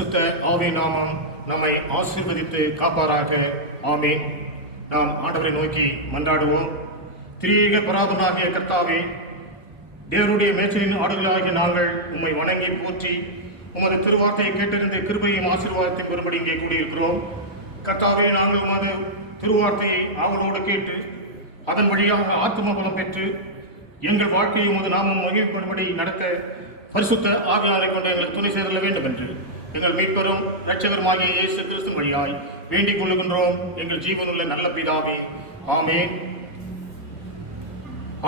பரிசுத்த ஆவி நாமம் நம்மை ஆசீர்வதித்து காப்பாராக. ஆமென். நாம் ஆண்டவரை நோக்கி மன்றாடுவோம். திரியேக பராபரனாகிய கர்த்தாவே, தேவனுடைய மேய்ச்சலின் ஆடுகளாகிய நாங்கள் உம்மை வணங்கி போற்றி உமது திருவார்த்தையை கேட்டிருந்த கிருபையும் ஆசீர்வாதத்தையும் பெறும்படி இங்கே கூடியிருக்கிறோம். கர்த்தாவே, நாங்கள் உமது திருவார்த்தையை ஆவலோடு கேட்டு அதன் வழியாக ஆத்தும பலம் பெற்று எங்கள் வாழ்க்கையை உமது நாமம் மகிழ்ப்படும்படி நடக்க பரிசுத்த ஆவியாரை கொண்டு எங்களுக்கு துணை சேரல வேண்டும் என்று எங்கள் மீட்பரும் இரட்சகருமாகிய இயேசு கிறிஸ்து வழியாய் வேண்டிக் கொள்ளுகின்றோம். எங்கள் ஜீவனுள்ள நல்ல பிதாவே, ஆமென்.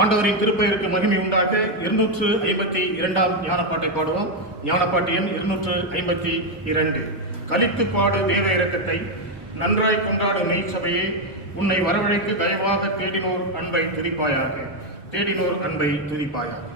ஆண்டவரின் திருப்பெயருக்கு மகிமை உண்டாக 252 ஞானப்பாட்டை பாடுவோம். ஞானப்பாட்டு எண் 252. கலித்து பாடு தேவ இரக்கத்தை, நன்றாய் கொண்டாடு மெய் சபையே, உன்னை வரவழைத்து தயவாக தேடினோர் அன்பை துதிப்பாயாக. தேடினோர் அன்பை துதிப்பாயாக.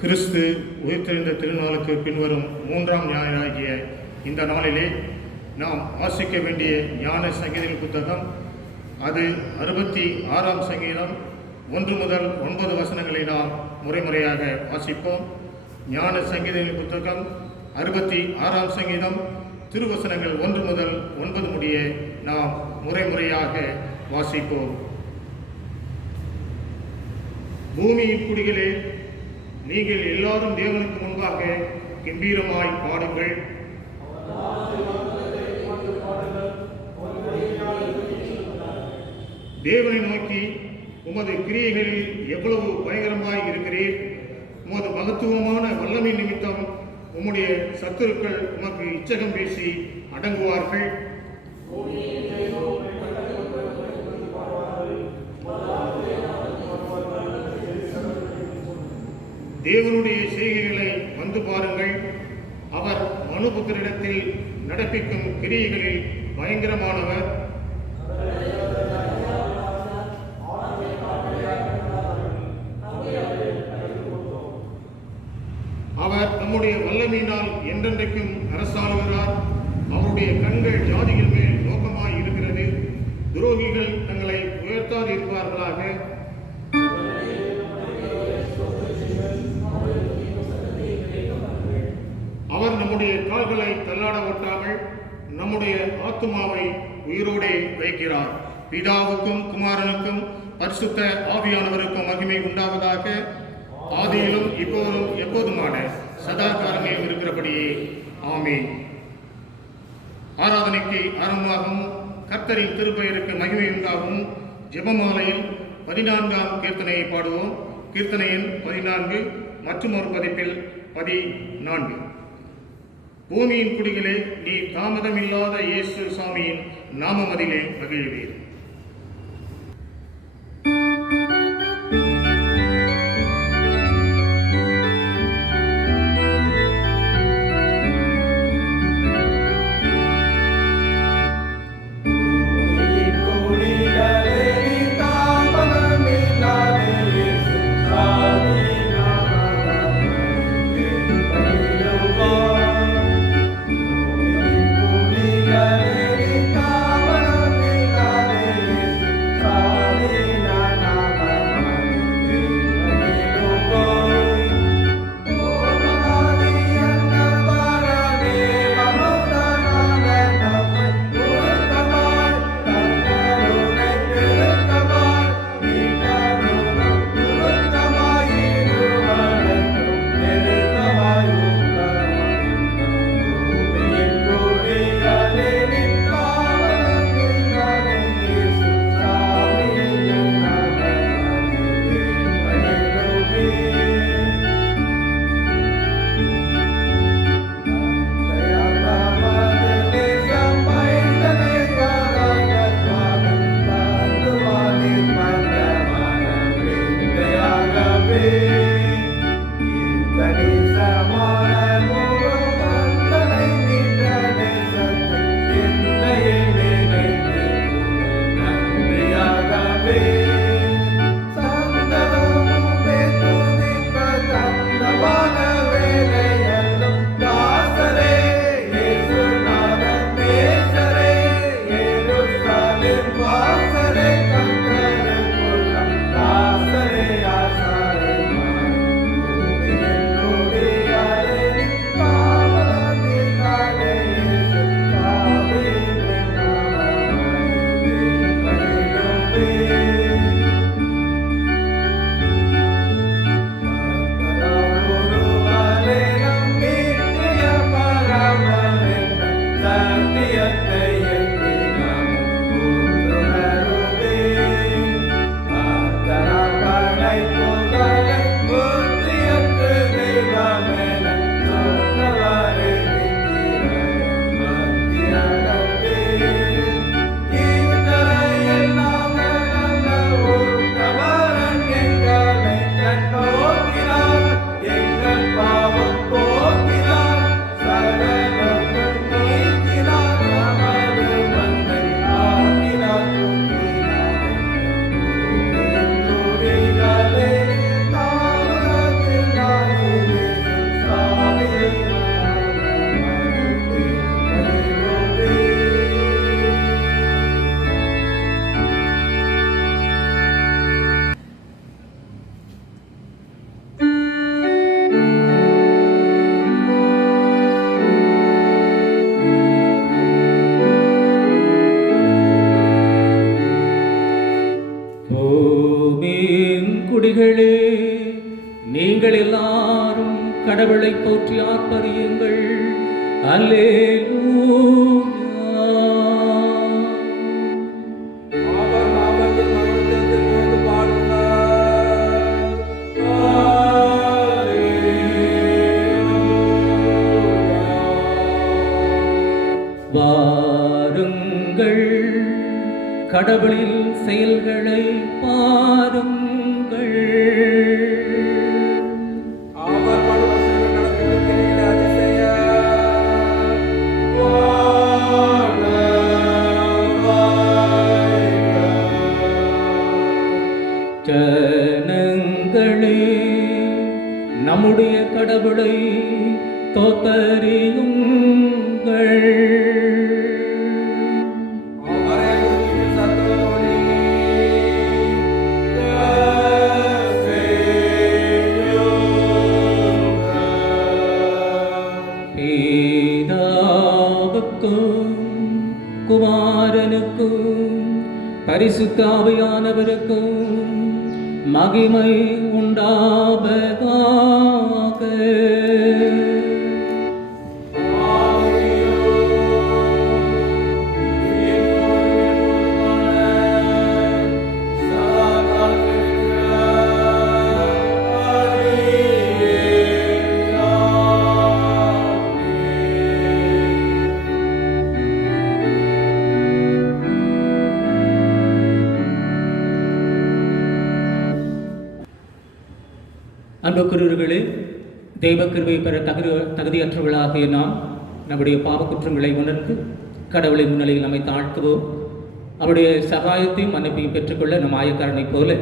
கிறிஸ்து உயிர்த்தெழுந்த திருநாளுக்கு பின்வரும் 3ஆம் ஞாயிறாகிய இந்த நாளிலே நாம் வாசிக்க வேண்டிய ஞான சங்கீதங்கள் புத்தகம் அது 66ஆம் சங்கீதம் 1 முதல் 9 வசனங்களை நாம் முறைமுறையாக வாசிப்போம். ஞான சங்கீதங்களின் புத்தகம் 66ஆம் சங்கீதம் திருவசனங்கள் 1 முதல் 9 முடிய நாம் முறைமுறையாக வாசிப்போம். பூமியின் குடிகளே, நீங்கள் எல்லாரும் தேவனுக்கு முன்பாக கம்பீரமாய் பாடுங்கள். தேவனை நோக்கி, உமது கிரியைகளில் எவ்வளவு பயங்கரமாய் இருக்கிறீர். உமது மகத்துவமான வல்லமை நிமித்தம் உம்முடைய சத்துருக்கள் உமக்கு இச்சகம் பேசி அடங்குவார்கள். தேவனுடைய செய்கைகளை வந்து பாருங்கள். அவர் மனுபுத்திரிடத்தில் நடப்பிக்கும் கிரியைகளில் பயங்கரமானவர். அவர் நம்முடைய வல்லமையினால் என்றென்றைக்கும் அரசாளுகிறார். அவருடைய கண்கள் ஜாதிகள் மேல் நோக்கமாய் இருக்கிறது. துரோகிகள் தங்களை உயர்த்தாது இருப்பார்களாக. அவர் நம்முடைய கால்களை தள்ளாட ஓட்டாமல் நம்முடைய ஆத்துமாவை உயிரோடே வைக்கிறார். பிதாவுக்கும் குமாரனுக்கும் பரிசுத்த ஆவியானவருக்கும் மகிமை உண்டாவதாக. ஆதியிலும் இப்போதும் எப்போதுமான சதா காலங்களில் இருக்கிறபடியே ஆமென். ஆராதனைக்கு ஆரம்பமாகவும் கர்த்தரின் திருப்பெயருக்கு மகிமை உண்டாகவும் ஜெபமாலையில் 14ஆம் கீர்த்தனையை பாடுவோம். கீர்த்தனை எண் 14, மற்றும் ஒரு பதிப்பில் 14. பூமியின் குடிகளே, நீ தாமதமில்லாத இயேசு சாமியின் நாமமதிலே மகிழ்வீர். பூமியின் குடிகளே, நீங்கள் எல்லாரும் கடவுளை போற்றி ஆர்ப்பரியுங்கள். அல்லேலூயா. வாருங்கள், கடவுளின் செயல்களை பாருங்கள். ஜனங்களே, நம்முடைய கடவுளை தோத்தறியுங்கள். குமாரனுக்கும் பரிசுத்த ஆவியானவருக்கும் மகிமை உண்டாவதாக. அன்புக்குரியவர்களே, தெய்வ கிருபை பெற தகுதியற்றவர்களாகிய நாம் நம்முடைய பாவ குற்றங்களை உணர்ந்து கடவுளின் முன்னிலையில் நம்மை தாழ்த்துவோம். அவருடைய சகாயத்தையும் மன்னிப்பையும் பெற்றுக்கொள்ள நம் ஆயக்காரனைப் போல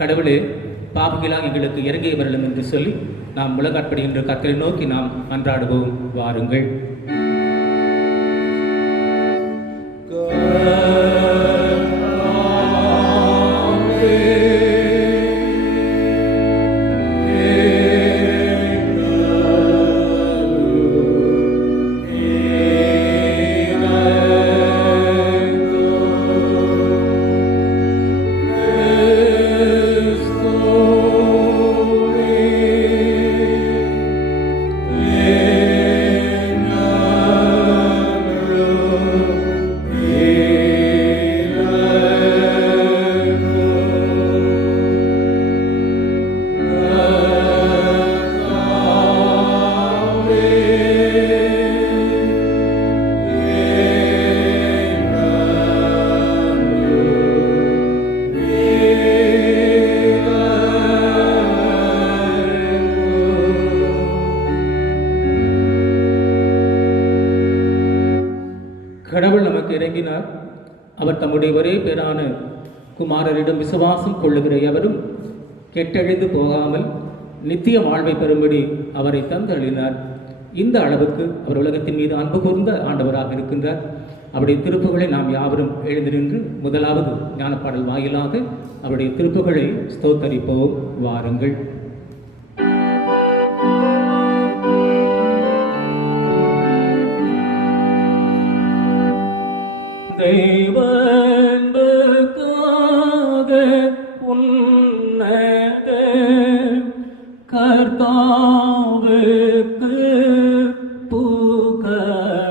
கடவுளே பாவிகளாக எங்களுக்கு இறங்கிய வரலும் என்று சொல்லி நாம் உலகாட்படுகின்ற கர்த்தரை நோக்கி நாம் மன்றாடுவோம். வாருங்கள். கடவுள் நமக்கு இறங்கினார். அவர் தம்முடைய ஒரே பேரான குமாரரிடம் விசுவாசம் கொள்ளுகிற எவரும் கெட்டழிந்து போகாமல் நித்திய வாழ்வை பெறும்படி அவரை தந்தளினார். இந்த அளவுக்கு அவர் உலகத்தின் மீது அன்பு கூர்ந்த ஆண்டவராக இருக்கின்றார். அவருடைய திருப்புகளை நாம் யாவரும் எழுந்து நின்று முதலாவது ஞானப்பாடல் வாயிலாக அவருடைய திருப்புகளை ஸ்தோத்தரிப்போம். வாருங்கள். தெய்வங்களுக்காக உன்னத கர்த்தாவுக்கு புகழ்ச்சி.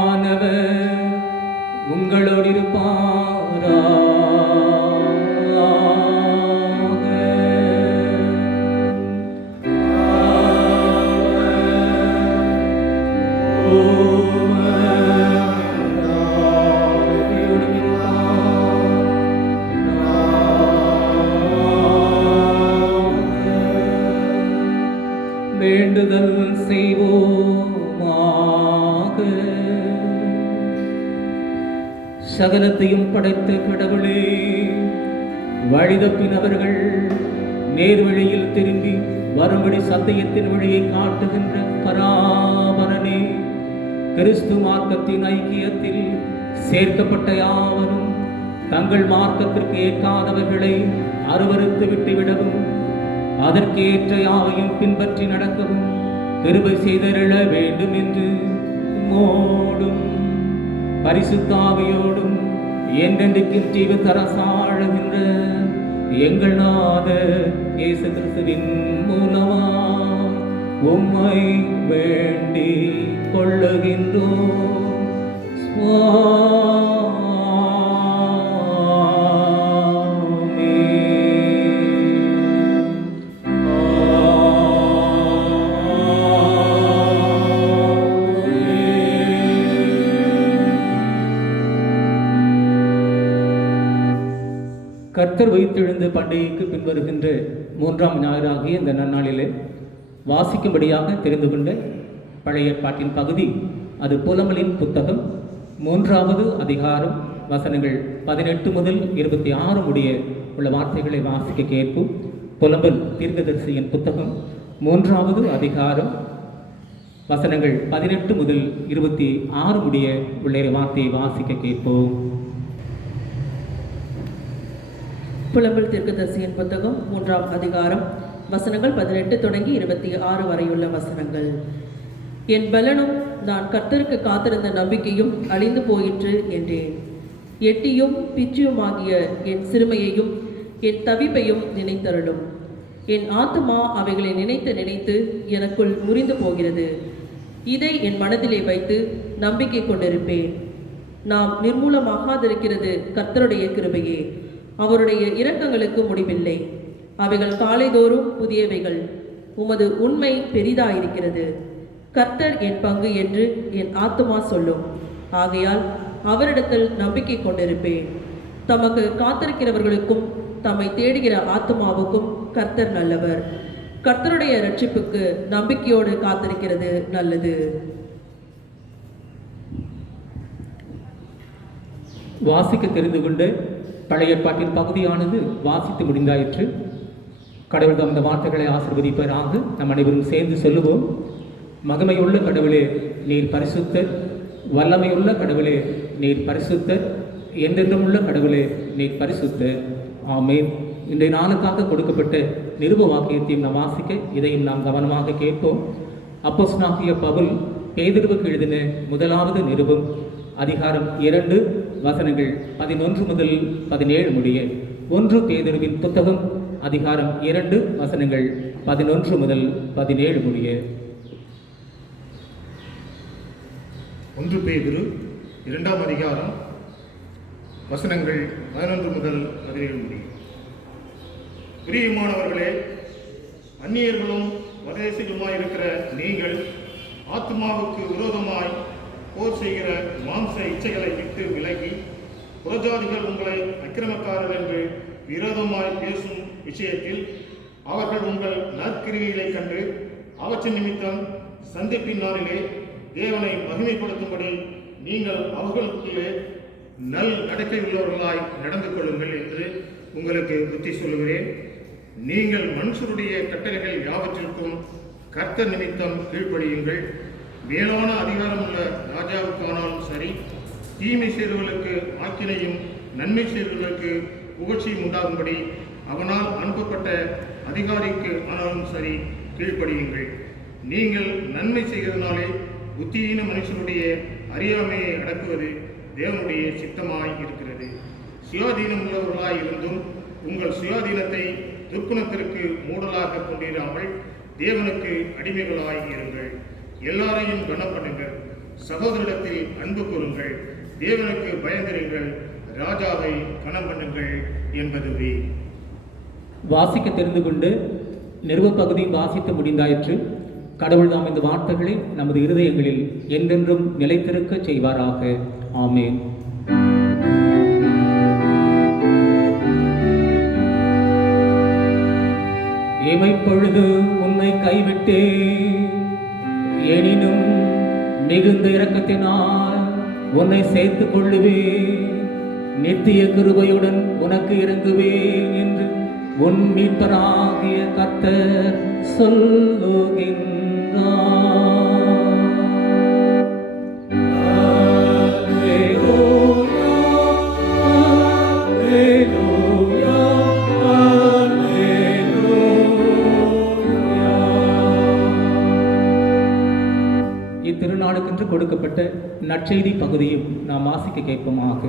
ஆவியானவர் உங்களோடு இருப்பாராக. வேண்டுதல் செய்வோமாக. சகலத்தையும் படைத்த கடவுளே, வழிதப்பினவர்கள் நேர்வழியில் திரும்பி வரும்படி சத்தியத்தின் வழியை காட்டுகின்ற பராபரனே, கிறிஸ்து மார்க்கத்தின் ஐக்கியத்தில் சேர்க்கப்பட்ட யாவரும் தங்கள் மார்க்கத்திற்கு ஏற்காதவர்களை அருவருத்து விட்டுவிடவும் அதற்கேற்ற யாவையும் பின்பற்றி நடக்கவும் கிருபை செய்தருள வேண்டும் என்று மோடும் பரிசுத்தாவியோடும் என்றென்றைக்கும் ஜீவ தரசாழுகின்ற எங்கள் நாதர் இயேசு கிறிஸ்துவின் மூலமா உம்மை வேண்டிக் கொள்ளுகின்றோம். கர்த்தர் வைத்தெழுந்த பண்டிகைக்கு பின்வருகின்ற 3ஆம் ஞாயிறாகிய இந்த நன்னாளிலே வாசிக்கும்படியாக தெரிந்து கொண்ட பழைய ஏற்பாட்டின் பகுதி அது புலம்பலின் புத்தகம் 3வது அதிகாரம் வசனங்கள் 18 முதல் 26 முடிய உள்ள வார்த்தைகளை வாசிக்க கேட்போம். புலம்பல் தீர்க்கதரிசியின் புத்தகம் 3வது அதிகாரம் வசனங்கள் 18 முதல் 26 முடிய உள்ள வார்த்தையை வாசிக்க கேட்போம். புலம்பல் தீர்க்கதரிசியின் புத்தகம் 3ஆம் அதிகாரம் வசனங்கள் 18 தொடங்கி 26 வரையுள்ள வசனங்கள். என் பலனும் நான் கர்த்தருக்கு காத்திருந்த நம்பிக்கையும் அழிந்து போயிற்று என்றேன். எட்டியும் பிச்சியுமாகிய என் சிறுமையையும் என் தவிப்பையும் நினைத்தருளும். என் ஆத்துமா அவைகளை நினைத்து நினைத்து எனக்குள் முறிந்து போகிறது. இதை என் மனதிலே வைத்து நம்பிக்கை கொண்டிருப்பேன். நாம் நிர்மூலமாகாதிருக்கிறது கர்த்தருடைய கிருபையே. அவருடைய இரக்கங்களுக்கு முடிவில்லை. அவைகள் காலைதோறும் புதியவைகள். உமது உண்மை பெரிதாயிருக்கிறது. கர்த்தர் என் பங்கு என்று என் ஆத்துமா சொல்லும். ஆகையால் அவரிடத்தில் நம்பிக்கை கொண்டிருப்பேன். தமக்கு காத்திருக்கிறவர்களுக்கும் தம்மை தேடுகிற ஆத்துமாவுக்கும் கர்த்தர் நல்லவர். கர்த்தருடைய இரட்சிப்புக்கு நம்பிக்கையோடு காத்திருக்கிறது நல்லது. வாசிக்க தெரிந்து கொண்டு பழைய ஏற்பாட்டின் பகுதியானது வாசித்து முடிந்தாயிற்று. கடவுள் தந்த வார்த்தைகளை ஆசீர்வதிப்பதாக நம் அனைவரும் சேர்ந்து சொல்லுவோம். மகிமையுள்ள கடவுளே நீர் பரிசுத்தர், வல்லமையுள்ள கடவுளே நீர் பரிசுத்தர், என்றென்றும் உள்ள கடவுளே நீர் பரிசுத்தர். ஆமென். இன்றைய நாளுக்காக கொடுக்கப்பட்ட நிருப வாக்கியத்தையும் நாம் வாசிக்க இதையும் நாம் கவனமாக கேட்போம். அப்போஸ்தலனாகிய பவுல் பேதுருவுக்கு எழுதின 1வது நிருபம் அதிகாரம் 2 வசனங்கள் 11 முதல் 17 முடிய. 1 பேதுருவின் புத்தகம் அதிகாரம் 2 வசனங்கள் 11 முதல் 17 முடிய. 1 பேதுரு 2ஆம் அதிகாரம் வசனங்கள் 11 முதல் 17 முடிய. பிரியமானவர்களே, அந்நியர்களும் வதேசிகளுமாய் இருக்கிற நீங்கள் ஆத்மாவுக்கு விரோதமாய் போர் செய்கிற மாம்ச இச்சைகளை விட்டு விலகி, புறஜாதிகள் உங்களை அக்கிரமக்காரர் என்று விரோதமாய் பேசும் விஷயத்தில் அவர்கள் உங்கள் நற்கிரிகளை கண்டு அவற்றின் நிமித்தம் சந்திப்பின் நாளிலே தேவனை மகிமைப்படுத்தும்படி நீங்கள் அவர்களுக்குள்ளே நல் நடக்கை உள்ளவர்களாய் நடந்து கொள்ளுங்கள் என்று உங்களுக்கு புத்தி சொல்லுகிறேன். நீங்கள் மனுஷருடைய கட்டளைகள் யாவற்றிற்கும் கர்த்தர் நிமித்தம் கீழ்ப்படியுங்கள். மேலான அதிகாரம் உள்ள ராஜாவுக்கானாலும் சரி, தீமை செய்தவர்களுக்கு ஆக்கினையும் நன்மை செய்தவர்களுக்கு புகழ்ச்சியும் உண்டாகும்படி அவனால் அனுப்பப்பட்ட அதிகாரிக்கு ஆனாலும் சரி கீழ்ப்படியுங்கள். நீங்கள் நன்மை செய்கிறதுனாலே புத்தியீன மனுஷனுடைய அறியாமையை அடக்குவது தேவனுடைய சித்தமாய் இருக்கிறது. சுயாதீனம் உள்ளவர்களாய் இருந்தும் உங்கள் சுயாதீனத்தை துர்க்குணத்திற்கு மூடலாக கொண்டிராமல் தேவனுக்கு அடிமைகளாய் இருங்கள். எல்லாரையும் கனம் பண்ணுங்கள். சகோதரிடத்தில் அன்பு கூறுங்கள், தேவனுக்கு பயந்திருங்கள், ராஜாவை கனம் பண்ணுங்கள் என்பதுவே. வாசிக்க தெரிந்து கொண்டு நிறுவ பகுதியும் வாசித்து முடிந்தாயிற்று. கடவுள் தாம் இந்த வார்த்தைகளை நமது இருதயங்களில் என்றென்றும் நிலைத்திருக்க செய்வாராக. ஆமேன். இமைப்பொழுது உன்னை கைவிட்டே, எனினும் மிகுந்த இரக்கத்தினால் உன்னை சேர்த்துக் கொள்ளுவேன், நித்திய கிருபையுடன் உனக்கு இறங்குவேன் என்று உன் மீட்பராகிய கர்த்தர் சொல்லுகின்றார். இத்திருநாளுக்கென்று கொடுக்கப்பட்ட நற்செய்தி பகுதியும் நாம் வாசிக்க கேட்போமாக.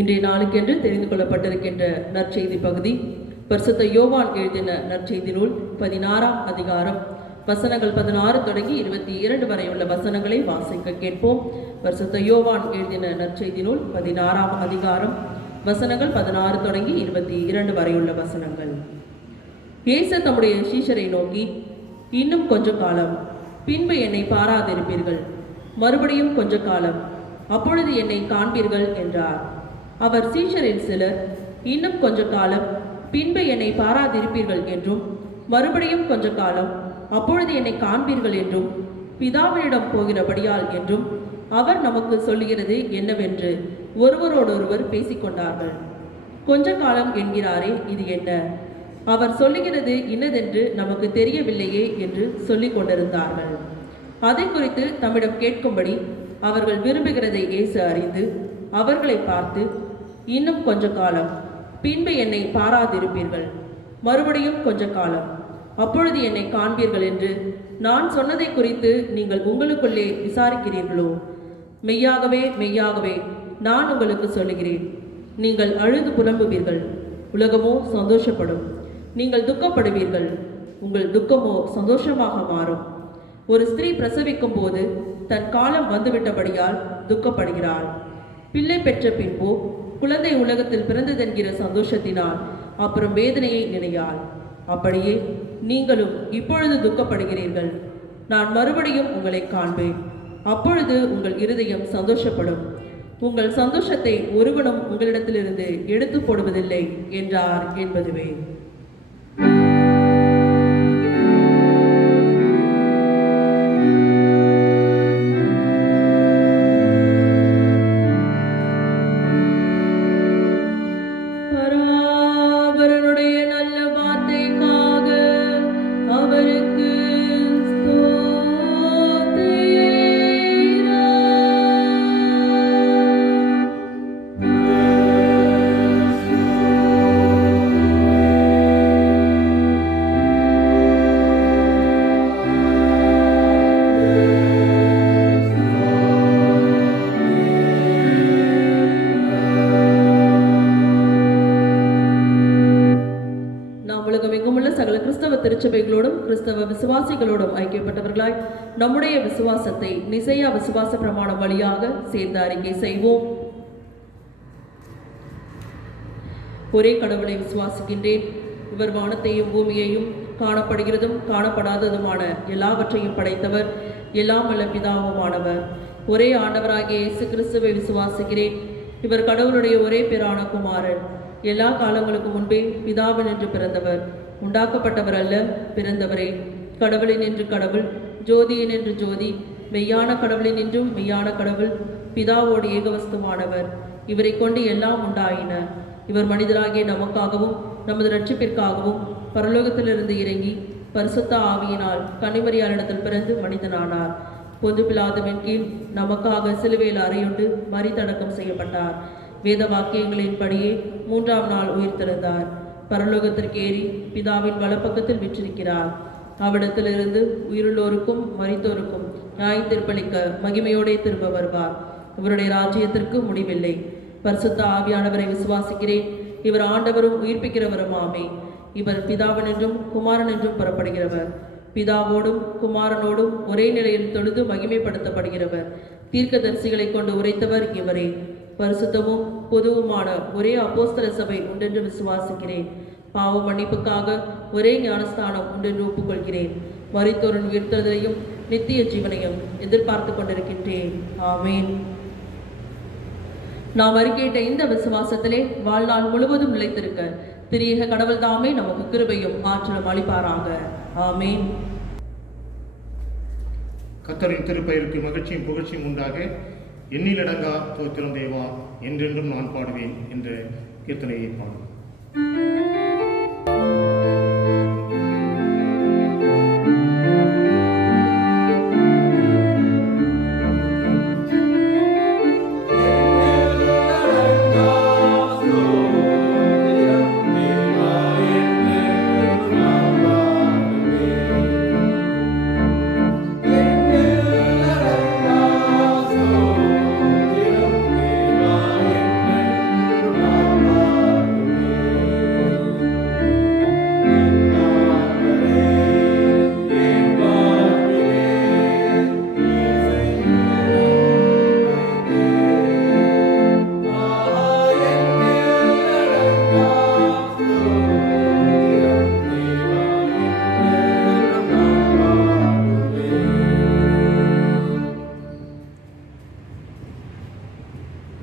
இன்றைய நாளுக்கென்று தெரிந்து கொள்ளப்பட்டிருக்கின்ற நற்செய்தி பகுதி பரிசுத்த யோவான் எழுதின நற்செய்தி நூல் 16ஆம் அதிகாரம் வசனங்கள் 16 தொடங்கி 22 வரை உள்ள வசனங்களை வாசிக்க கேட்போம். பரிசுத்த யோவான் எழுதின நற்செய்தி நூல் 16ஆம் அதிகாரம் வசனங்கள் 16 தொடங்கி 22 வரை உள்ள வசனங்கள். இயேசு தம்முடைய சீஷரை நோக்கி, இன்னும் கொஞ்ச காலம், பின்பு என்னை பாராதிருப்பீர்கள், மறுபடியும் கொஞ்ச காலம், அப்பொழுது என்னை காண்பீர்கள் என்றார். அவர் சீஷரில் சிலர், இன்னும் கொஞ்ச காலம், பின்பு என்னை பாராதிருப்பீர்கள் என்றும், மறுபடியும் கொஞ்ச காலம், அப்பொழுது என்னை காண்பீர்கள் என்றும், பிதாவினிடம் போகிறபடியால் என்றும் அவர் நமக்கு சொல்லுகிறது என்னவென்று ஒருவரோடொருவர் பேசிக்கொண்டார்கள். கொஞ்ச காலம் என்கிறாரே, இது என்ன? அவர் சொல்லுகிறது இன்னதென்று நமக்கு தெரியவில்லையே என்று சொல்லிக் கொண்டிருந்தார்கள். அதை குறித்து தம்மிடம் கேட்கும்படி அவர்கள் விரும்புகிறதை இயேசு அறிந்து அவர்களை பார்த்து, இன்னும் கொஞ்ச காலம், பின்பு என்னை பாராதிருப்பீர்கள், மறுபடியும் கொஞ்ச காலம், அப்பொழுது என்னை காண்பீர்கள் என்று நான் சொன்னதை குறித்து நீங்கள் உங்களுக்குள்ளே விசாரிக்கிறீர்களோ? மெய்யாகவே மெய்யாகவே நான் உங்களுக்கு சொல்லுகிறேன், நீங்கள் அழுது புலம்புவீர்கள், உலகமோ சந்தோஷப்படும். நீங்கள் துக்கப்படுவீர்கள், உங்கள் துக்கமோ சந்தோஷமாக மாறும். ஒரு ஸ்திரீ பிரசவிக்கும் போது தன் காலம் வந்துவிட்டபடியால் துக்கப்படுகிறாள். பிள்ளை பெற்ற பின்போ குழந்தை உலகத்தில் பிறந்ததென்கிற சந்தோஷத்தினால் அப்புறம் வேதனையை நினையாள். அப்படியே நீங்களும் இப்பொழுது துக்கப்படுகிறீர்கள், நான் மறுபடியும் உங்களை காண்பேன், அப்பொழுது உங்கள் இருதயம் சந்தோஷப்படும். உங்கள் சந்தோஷத்தை ஒருவனும் உங்களிடத்திலிருந்து எடுத்து போடுவதில்லை என்றார் என்பதுவே. திருச்சபைகளோடும் கிறிஸ்தவ விசுவாசிகளோடும் ஐக்கியப்பட்டவர்களாய் நம்முடைய விசுவாசத்தை நிசையா விசுவாச பிரமாணம் வழியாக சேர்ந்து அறிக்கை செய்வோம். ஒரே கடவுளை விசுவாசிக்கின்றேன். இவர் வானத்தையும் பூமியையும் காணப்படுகிறதும் காணப்படாததுமான எல்லாவற்றையும் படைத்தவர், எல்லாம் வல்ல பிதாவுமானவர். ஒரே ஆண்டவராகிய இயேசு கிறிஸ்துவை விசுவாசிக்கிறேன். இவர் கடவுளுடைய ஒரே பேரான குமாரன், எல்லா காலங்களுக்கு முன்பே பிதாவினின்று பிறந்தவர், உண்டாக்கப்பட்டவர் அல்ல, பிறந்தவரே. கடவுளின் என்று கடவுள், ஜோதியின் என்று ஜோதி, மெய்யான கடவுளின் என்றும் மெய்யான கடவுள், பிதாவோடு ஏகவஸ்துவானவர். இவரை கொண்டு எல்லாம் உண்டாயின. இவர் மனிதராகிய நமக்காகவும் நமது இரட்சிப்பிற்காகவும் பரலோகத்திலிருந்து இறங்கி பரிசுத்த ஆவியினால் கன்னிமரியாளிடத்தில் பிறந்து மனிதனானார். பொது பிலாதுவின் கீழ் நமக்காக சிலுவையில் அறையுண்டு மரித்தடக்கம் செய்யப்பட்டார். வேத வாக்கியங்களின்படியே 3ஆம் நாள் உயிர்த்தெழுந்தார். பரலோகத்திற்கு ஏறி பிதாவின் வலப்பக்கத்தில் விற்றிருக்கிறார். அவ்விடத்திலிருந்து உயிருள்ளோருக்கும் மரித்தோருக்கும் நியாயம் தீர்ப்பளிக்க மகிமையோடே திரும்ப வருவார். இவருடைய ராஜ்யத்திற்கு முடிவில்லை. பரிசுத்த ஆவியானவரை விசுவாசிக்கிறேன். இவர் ஆண்டவரும் உயிர்ப்பிக்கிறவருமாமே. இவர் பிதாவினின்றும் குமாரன் என்றும் புறப்படுகிறவர். பிதாவோடும் குமாரனோடும் ஒரே நிலையில் தொழுது மகிமைப்படுத்தப்படுகிறவர். தீர்க்கதரிசிகளை கொண்டு உரைத்தவர் இவரே. பரிசுத்தமும் பொதுவுமான ஒரே அப்போஸ்தல சபை உண்டென்று விசுவாசிக்கிறேன். பாவ மன்னிப்புக்காக ஒரே ஞானஸ்தானம் உண்டென்று ஒப்புக்கொள்கிறேன். மரித்தோரின் உயிர்த்தெழுதலையும் நித்திய ஜீவனையும் எதிர்பார்த்து கொண்டிருக்கின்றேன். ஆமேன். நாம் அறிக்கையிட்ட இந்த விசுவாசத்திலே வாழ்நாள் முழுவதும் நிலைத்திருக்க திரியேக கடவுள் தாமே நமக்கு கிருபையும் ஆற்றலும் அளிப்பாராக. ஆமேன். கர்த்தரின் திருப்பெயருக்கு மகிழ்ச்சியும் புகழ்ச்சியும் உண்டாக. எண்ணிலடங்கா தோத்திரம் தேவா, என்றென்றும் நான் பாடுவேன் என்ற கீர்த்தனையை பாடும்.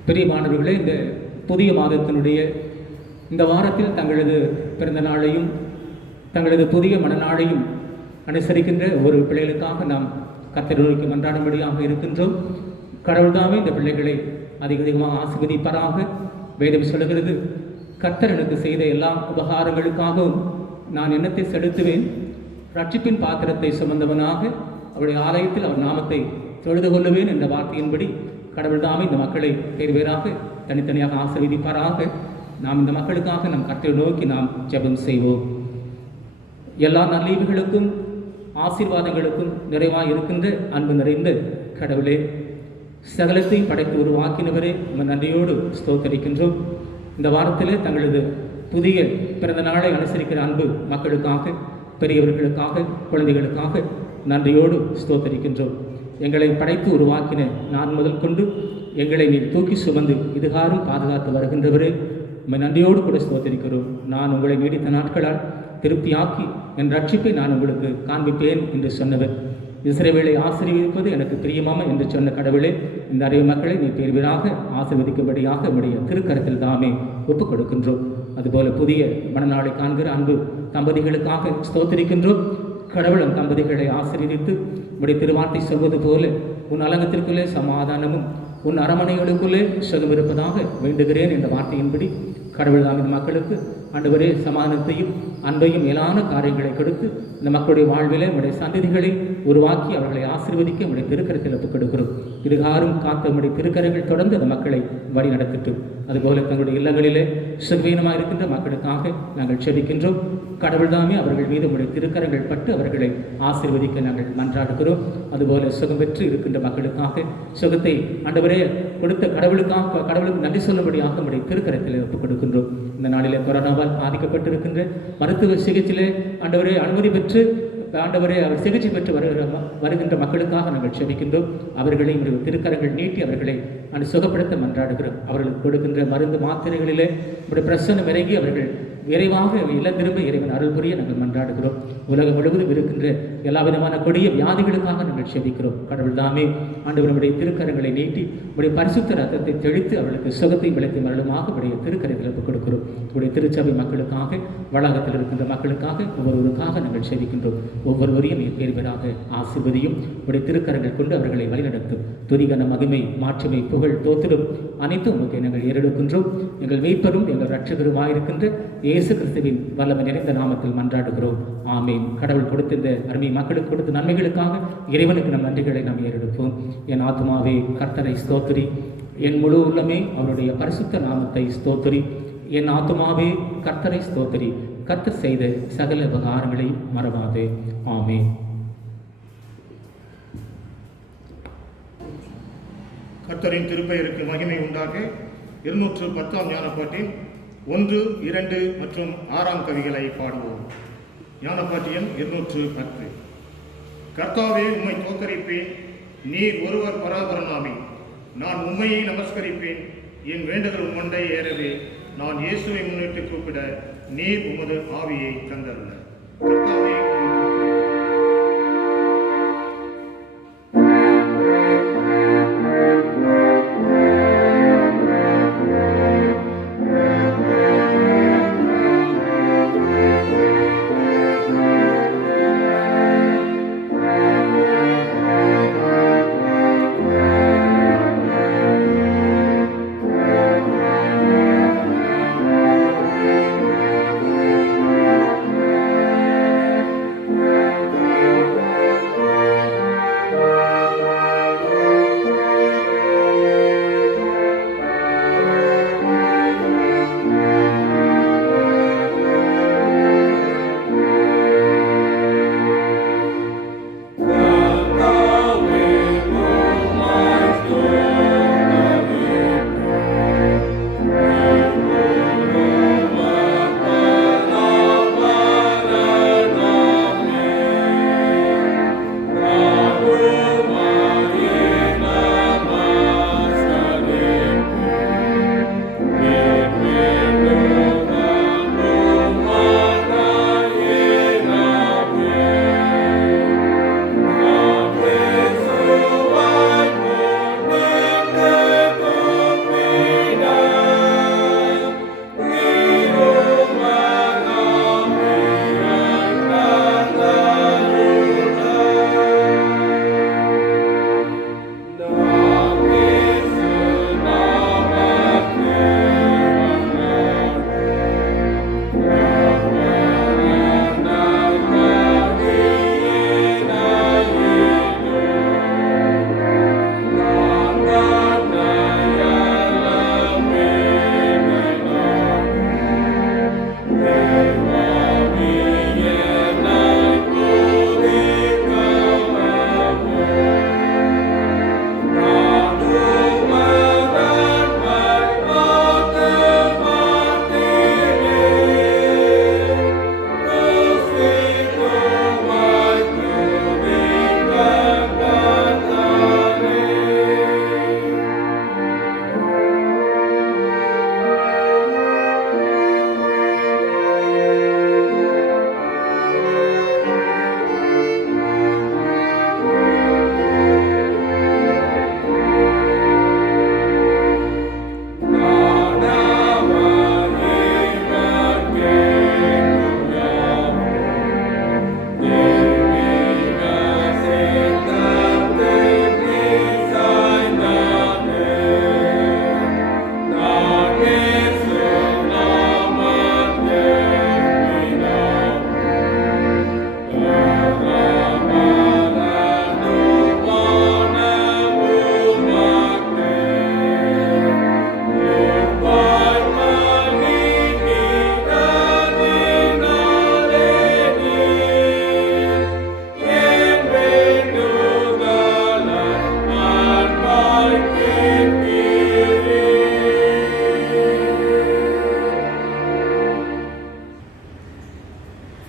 பிரியமானவர்களே, இந்த புதிய மாதத்தினுடைய இந்த வாரத்தில் தங்களது பிறந்த நாளையும் தங்களது புதிய மனநாளையும் அனுசரிக்கின்ற ஒரு பிள்ளைகளுக்காக நாம் கர்த்தரை நோக்கி மன்றாடும்படியாக இருக்கின்றோம். கடவுள்தாமே இந்த பிள்ளைகளை அதிகமாக ஆசீர்வதிப்பாராக. வேதம் சொல்லுகிறது, கர்த்தர் எனக்கு செய்த எல்லா உபகாரங்களுக்காகவும் நான் எண்ணத்தை செலுத்துவேன். ரட்சிப்பின் பாத்திரத்தை சுமந்தவனாக அவருடைய ஆலயத்தில் அவர் நாமத்தை தொழுது கொள்ளுவேன் என்ற வார்த்தையின்படி கடவுள் தாமே இந்த மக்களை பேர் பேராக தனித்தனியாக ஆசீர்வதிப்பாராக. நாம் இந்த மக்களுக்காக நம் கர்த்தரை நோக்கி நாம் ஜெபம் செய்வோம். எல்லா நல்லீவுகளுக்கும் ஆசீர்வாதங்களுக்கும் நிறைவாக இருக்கின்ற அன்பு நிறைந்த கடவுளே, சகலத்தையும் படைத்து உருவாக்கினவரே, நன்றியோடு ஸ்தோத்தரிக்கின்றோம். இந்த வாரத்திலே தங்களது புதிய பிறந்த நாளை அனுசரிக்கிற அன்பு மக்களுக்காக, பெரியவர்களுக்காக, குழந்தைகளுக்காக நன்றியோடு ஸ்தோத்தரிக்கின்றோம். எங்களை படைத்து உருவாக்கின நான் முதல் கொண்டு எங்களை நீ தூக்கி சுமந்து இதுகாரும் பாதுகாத்து வருகின்றவரே, நன்றியோடு கூட ஸ்தோத்தரிக்கிறோம். நான் உங்களை நீடித்த நாட்களால் திருப்தியாக்கி என் ரட்சிப்பை நான் உங்களுக்கு காண்பிப்பேன் என்று சொன்னவர். இஸ்ரவேலை ஆசீர்வதிப்பது எனக்கு பிரியமாம என்று சொன்ன கடவுளே, இந்த அறிவு மக்களை நீ பேர்வீராக ஆசீர்வதிக்கும்படியாக உடைய திருக்கரத்தில் தாமே ஒப்புக் கொடுக்கின்றோம். அதுபோல புதிய மனநாளை காண்கிற அன்பு தம்பதிகளுக்காக ஸ்தோத்தரிக்கின்றோம். கடவுளும் தம்பதிகளை ஆசீர்வதித்து உடைய திருவார்த்தை சொல்வது போல உன் அலங்கத்திற்குள்ளே சமாதானமும் உன் அரமனைகளுக்குள்ளே சுகம் இருப்பதாக வேண்டுகிறேன் என்ற வார்த்தையின்படி கடவுள் தாம் இந்த மக்களுக்கு ஆண்டவரே சமாதானத்தையும் அன்பையும் மேலான காரியங்களை கொடுத்து இந்த மக்களுடைய வாழ்விலே உடைய சந்ததிகளை உருவாக்கி அவர்களை ஆசீர்வதிக்க உடைய திருக்கரத்தில் ஒப்புக் கொடுக்கிறோம். இதுகாரும் காத்த உடைய திருக்கரங்கள் தொடர்ந்து அந்த மக்களை வழி நடத்திட்டோம். அதுபோல தங்களுடைய இல்லங்களிலே சுகவீனமாக இருக்கின்ற மக்களுக்காக நாங்கள் செபிக்கின்றோம். கடவுள் தாமே அவர்கள் மீது உடைய திருக்கரங்கள் பட்டு அவர்களை ஆசீர்வதிக்க நாங்கள் மன்றாடுகிறோம். அதுபோல சுகம் பெற்று இருக்கின்ற மக்களுக்காக சுகத்தை ஆண்டவரே கொடுத்த கடவுளுக்கு நன்றி சொல்லும்படியாக உடைய திருக்கரத்தில் ஒப்புக் கொடுக்கின்றோம். இந்த நாளிலே கொரோனாவால் பாதிக்கப்பட்டிருக்கின்ற மருத்துவ சிகிச்சையிலே ஆண்டவரே அனுமதி பெற்று ஆண்டவரே அவர் சிகிச்சை பெற்று வருகின்ற மக்களுக்காக நாங்கள் செபிக்கின்றோம். அவர்களை திருக்கரங்கள் நீட்டி அவர்களை சுகப்படுத்த மன்றாடுகிறோம். அவர்களுக்கு கொடுக்கின்ற மருந்து மாத்திரைகளிலே உடைய பிரசன்னம் இறங்கி அவர்கள் விரைவாக இல்லம் திரும்ப இறைவன் அருள் புரிய நாங்கள் மன்றாடுகிறோம். உலகம் முழுவதும் இருக்கின்ற எல்லா விதமான கொடிய வியாதிகளுக்காக நாங்கள் செபிக்கிறோம். கடவுள் தாமே ஆண்டவருடைய திருக்கரங்களை நீட்டி உடைய பரிசுத்த ரத்தத்தை தெளித்து அவர்களுக்கு சுகத்தை விளைத்து மரளுமாக உடைய திருக்கரத்தில் ஒப்புக் கொடுக்கிறோம். உடைய திருச்சபை மக்களுக்காக, வளாகத்தில் இருக்கின்ற மக்களுக்காக, ஒவ்வொருவருக்காக நாங்கள் செபிக்கின்றோம். ஒவ்வொருவரையும் பேர் பேராக ஆசீர்வதியும் உடைய திருக்கரங்கள் கொண்டு அவர்களை வழிநடத்தும். துதிகன மகிமை மாட்சிமை புகழ் தோத்திரம் அனைத்தும் உங்களுக்கு நாங்கள் ஏறெடுக்கின்றோம். எங்கள் மீட்பரும் எங்கள் இரட்சகருமாயிருக்கின்ற இயேசு கிறிஸ்துவின் வல்லமை நிறைந்த நாமத்தில் மன்றாடுகிறோம். ஆமேன். கடவுள் கொடுத்த இந்த அருமை மக்களுக்கு கொடுத்த நன்மைகளுக்காக இறைவனுக்கு நம் நன்றிகளை நாம் ஏறெடுப்போம். என் ஆத்துமாவே கர்த்தரை ஸ்தோத்திரி, என் முழு உள்ளமே அவருடைய பரிசுத்த நாமத்தை ஸ்தோத்திரி. என் ஆத்துமாவே கர்த்தரை ஸ்தோத்திரி, கர்த்தர் செய்த சகல உபகாரங்களை மறவாதே. ஆமேன். கர்த்தரின் திருப்பெயருக்கு மகிமை உண்டாக 210 ஞானப்பாட்டின் 1, 2 மற்றும் 6 கவிகளை பாடுவோம். ஞானப்பாட்டியன் 210. கர்த்தாவே, உம்மை தோத்தரிப்பேன், நீர் ஒருவர் பராபரனாமே. நான் உம்மையை நமஸ்கரிப்பேன், என் வேண்டுதல் உம்மண்டை ஏறவே. நான் இயேசுவை முன்னிட்டு கூப்பிட நீர் உமது ஆவியை தந்தருள. கர்த்தாவே,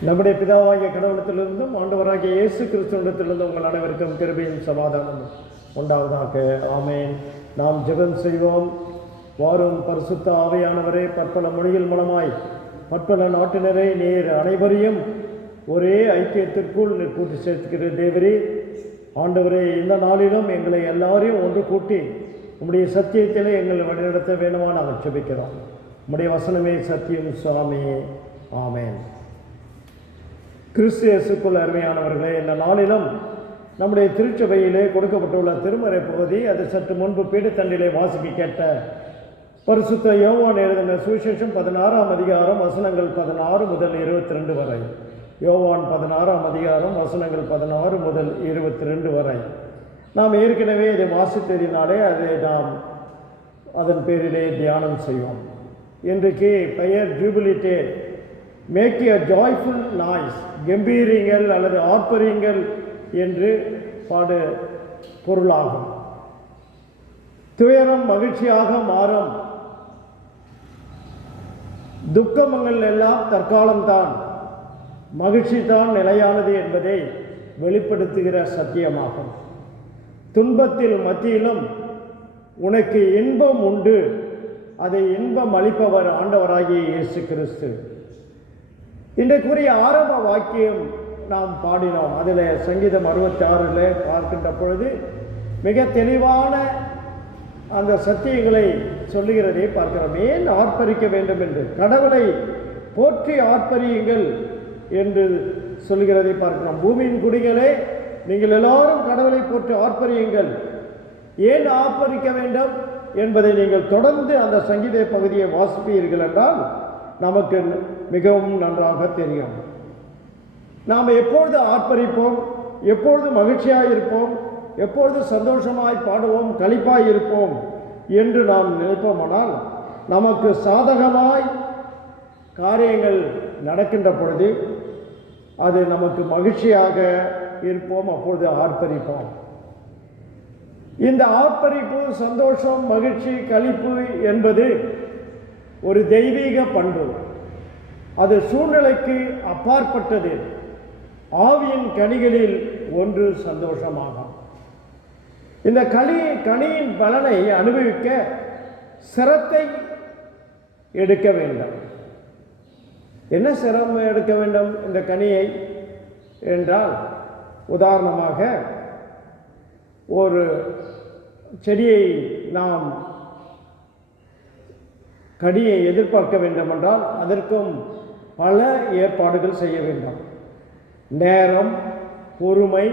நம்முடைய பிதாவாகிய கடவுளத்திலிருந்தும் ஆண்டவராகிய இயேசு கிறிஸ்துவிடத்திலிருந்தும் உங்கள் அனைவருக்கும் கிருபையும் சமாதானம் உண்டாவதாக. ஆமேன். நாம் ஜெபம் செய்வோம். வாரும் பரிசுத்த ஆவியானவரே, பற்பல மொழிகள் மூலமாய் பற்பல நாட்டினரை நீர் அனைவரையும் ஒரே ஐக்கியத்திற்குள் நீர் கூட்டி சேர்த்துக்கிற தேவரே, ஆண்டவரே, இந்த நாளிலும் எங்களை எல்லாரையும் ஒன்று கூட்டி உம்முடைய சத்தியத்திலே எங்களை வழிநடத்த வேண்டுமா நாங்கள் ஜெபிக்கிறோம். உம்முடைய வசனமே சத்தியம் சுவாமியே. ஆமேன். கிறிஸ்து இயேசுக்குள் அருமையானவர்களே, இந்த நாளிலும் நம்முடைய திருச்சபையிலே கொடுக்கப்பட்டுள்ள திருமறை பகுதி, அது சற்று முன்பு பீடத்தண்டிலே வாசிக்க கேட்ட பரிசுத்த யோவான் எழுதின சுவிசேஷம் 16ஆம் அதிகாரம் வசனங்கள் 16 முதல் 22 வரை. யோவான் 16ஆம் அதிகாரம் வசனங்கள் 16 முதல் 22 வரை. நாம் ஏற்கனவே இதை வாசித்ததினாலே அதை நாம் அதன் பேரிலே தியானம் செய்வோம். இன்றைக்கு பெயர் ஜூபிலிட்டே, மேக் எ ஜாய்ஃபுல் நாய்ஸ், கம்பீரிங்கள் அல்லது ஆர்ப்பரிங்கள் என்று பாடு பொருளாகும். துயரம் மகிழ்ச்சியாக மாறும். துக்கங்கள் எல்லாம் தற்காலம்தான், மகிழ்ச்சி தான் நிலையானது என்பதை வெளிப்படுத்துகிற சத்தியமாகும். துன்பத்தில் மத்தியிலும் உனக்கு இன்பம் உண்டு, அதை இன்பம் அளிப்பவர் ஆண்டவராகிய இயேசு கிறிஸ்து. இன்றைக்குரிய ஆரம்ப வாக்கியம் நாம் பாடினோம். அதில் சங்கீதம் 66 பார்க்கின்ற பொழுது மிக தெளிவான அந்த சத்தியங்களை சொல்லுகிறதை பார்க்கிறோம். ஏன் ஆர்ப்பரிக்க வேண்டும் என்று, கடவுளை போற்றி ஆர்ப்பரியுங்கள் என்று சொல்லுகிறதை பார்க்கிறோம். பூமியின் குடிகளே, நீங்கள் எல்லாரும் கடவுளை போற்றி ஆர்ப்பரியுங்கள். ஏன் ஆர்ப்பரிக்க வேண்டும் என்பதை நீங்கள் தொடர்ந்து அந்த சங்கீத பகுதியை வாசிப்பீர்கள் என்றால் நமக்கு மிகவும் நன்றாக தெரியும். நாம் எப்பொழுது ஆர்ப்பரிப்போம், எப்பொழுது மகிழ்ச்சியாக இருப்போம், எப்பொழுது சந்தோஷமாய் பாடுவோம், களிப்பாய் இருப்போம் என்று நாம் நினைப்போமானால் நமக்கு சாதகமாய் காரியங்கள் நடக்கின்ற பொழுது அது நமக்கு மகிழ்ச்சியாக இருப்போம், அப்பொழுது ஆர்ப்பரிப்போம். இந்த ஆர்ப்பரிப்பு, சந்தோஷம், மகிழ்ச்சி, களிப்பு என்பது ஒரு தெய்வீக பண்பு. அது சூழ்நிலைக்கு அப்பாற்பட்டது. ஆவியின் கனிகளில் ஒன்று சந்தோஷமாகும். இந்த கனியின் பலனை அனுபவிக்க சிரத்தை எடுக்க வேண்டும். என்ன சிரமம் எடுக்க வேண்டும் இந்த கனியை என்றால், உதாரணமாக ஒரு செடியை நாம் கனியை எதிர்பார்க்க வேண்டும் என்றால் அதற்கும் பல ஏற்பாடுகள் செய்ய வேண்டும். நேரம், பொறுமை,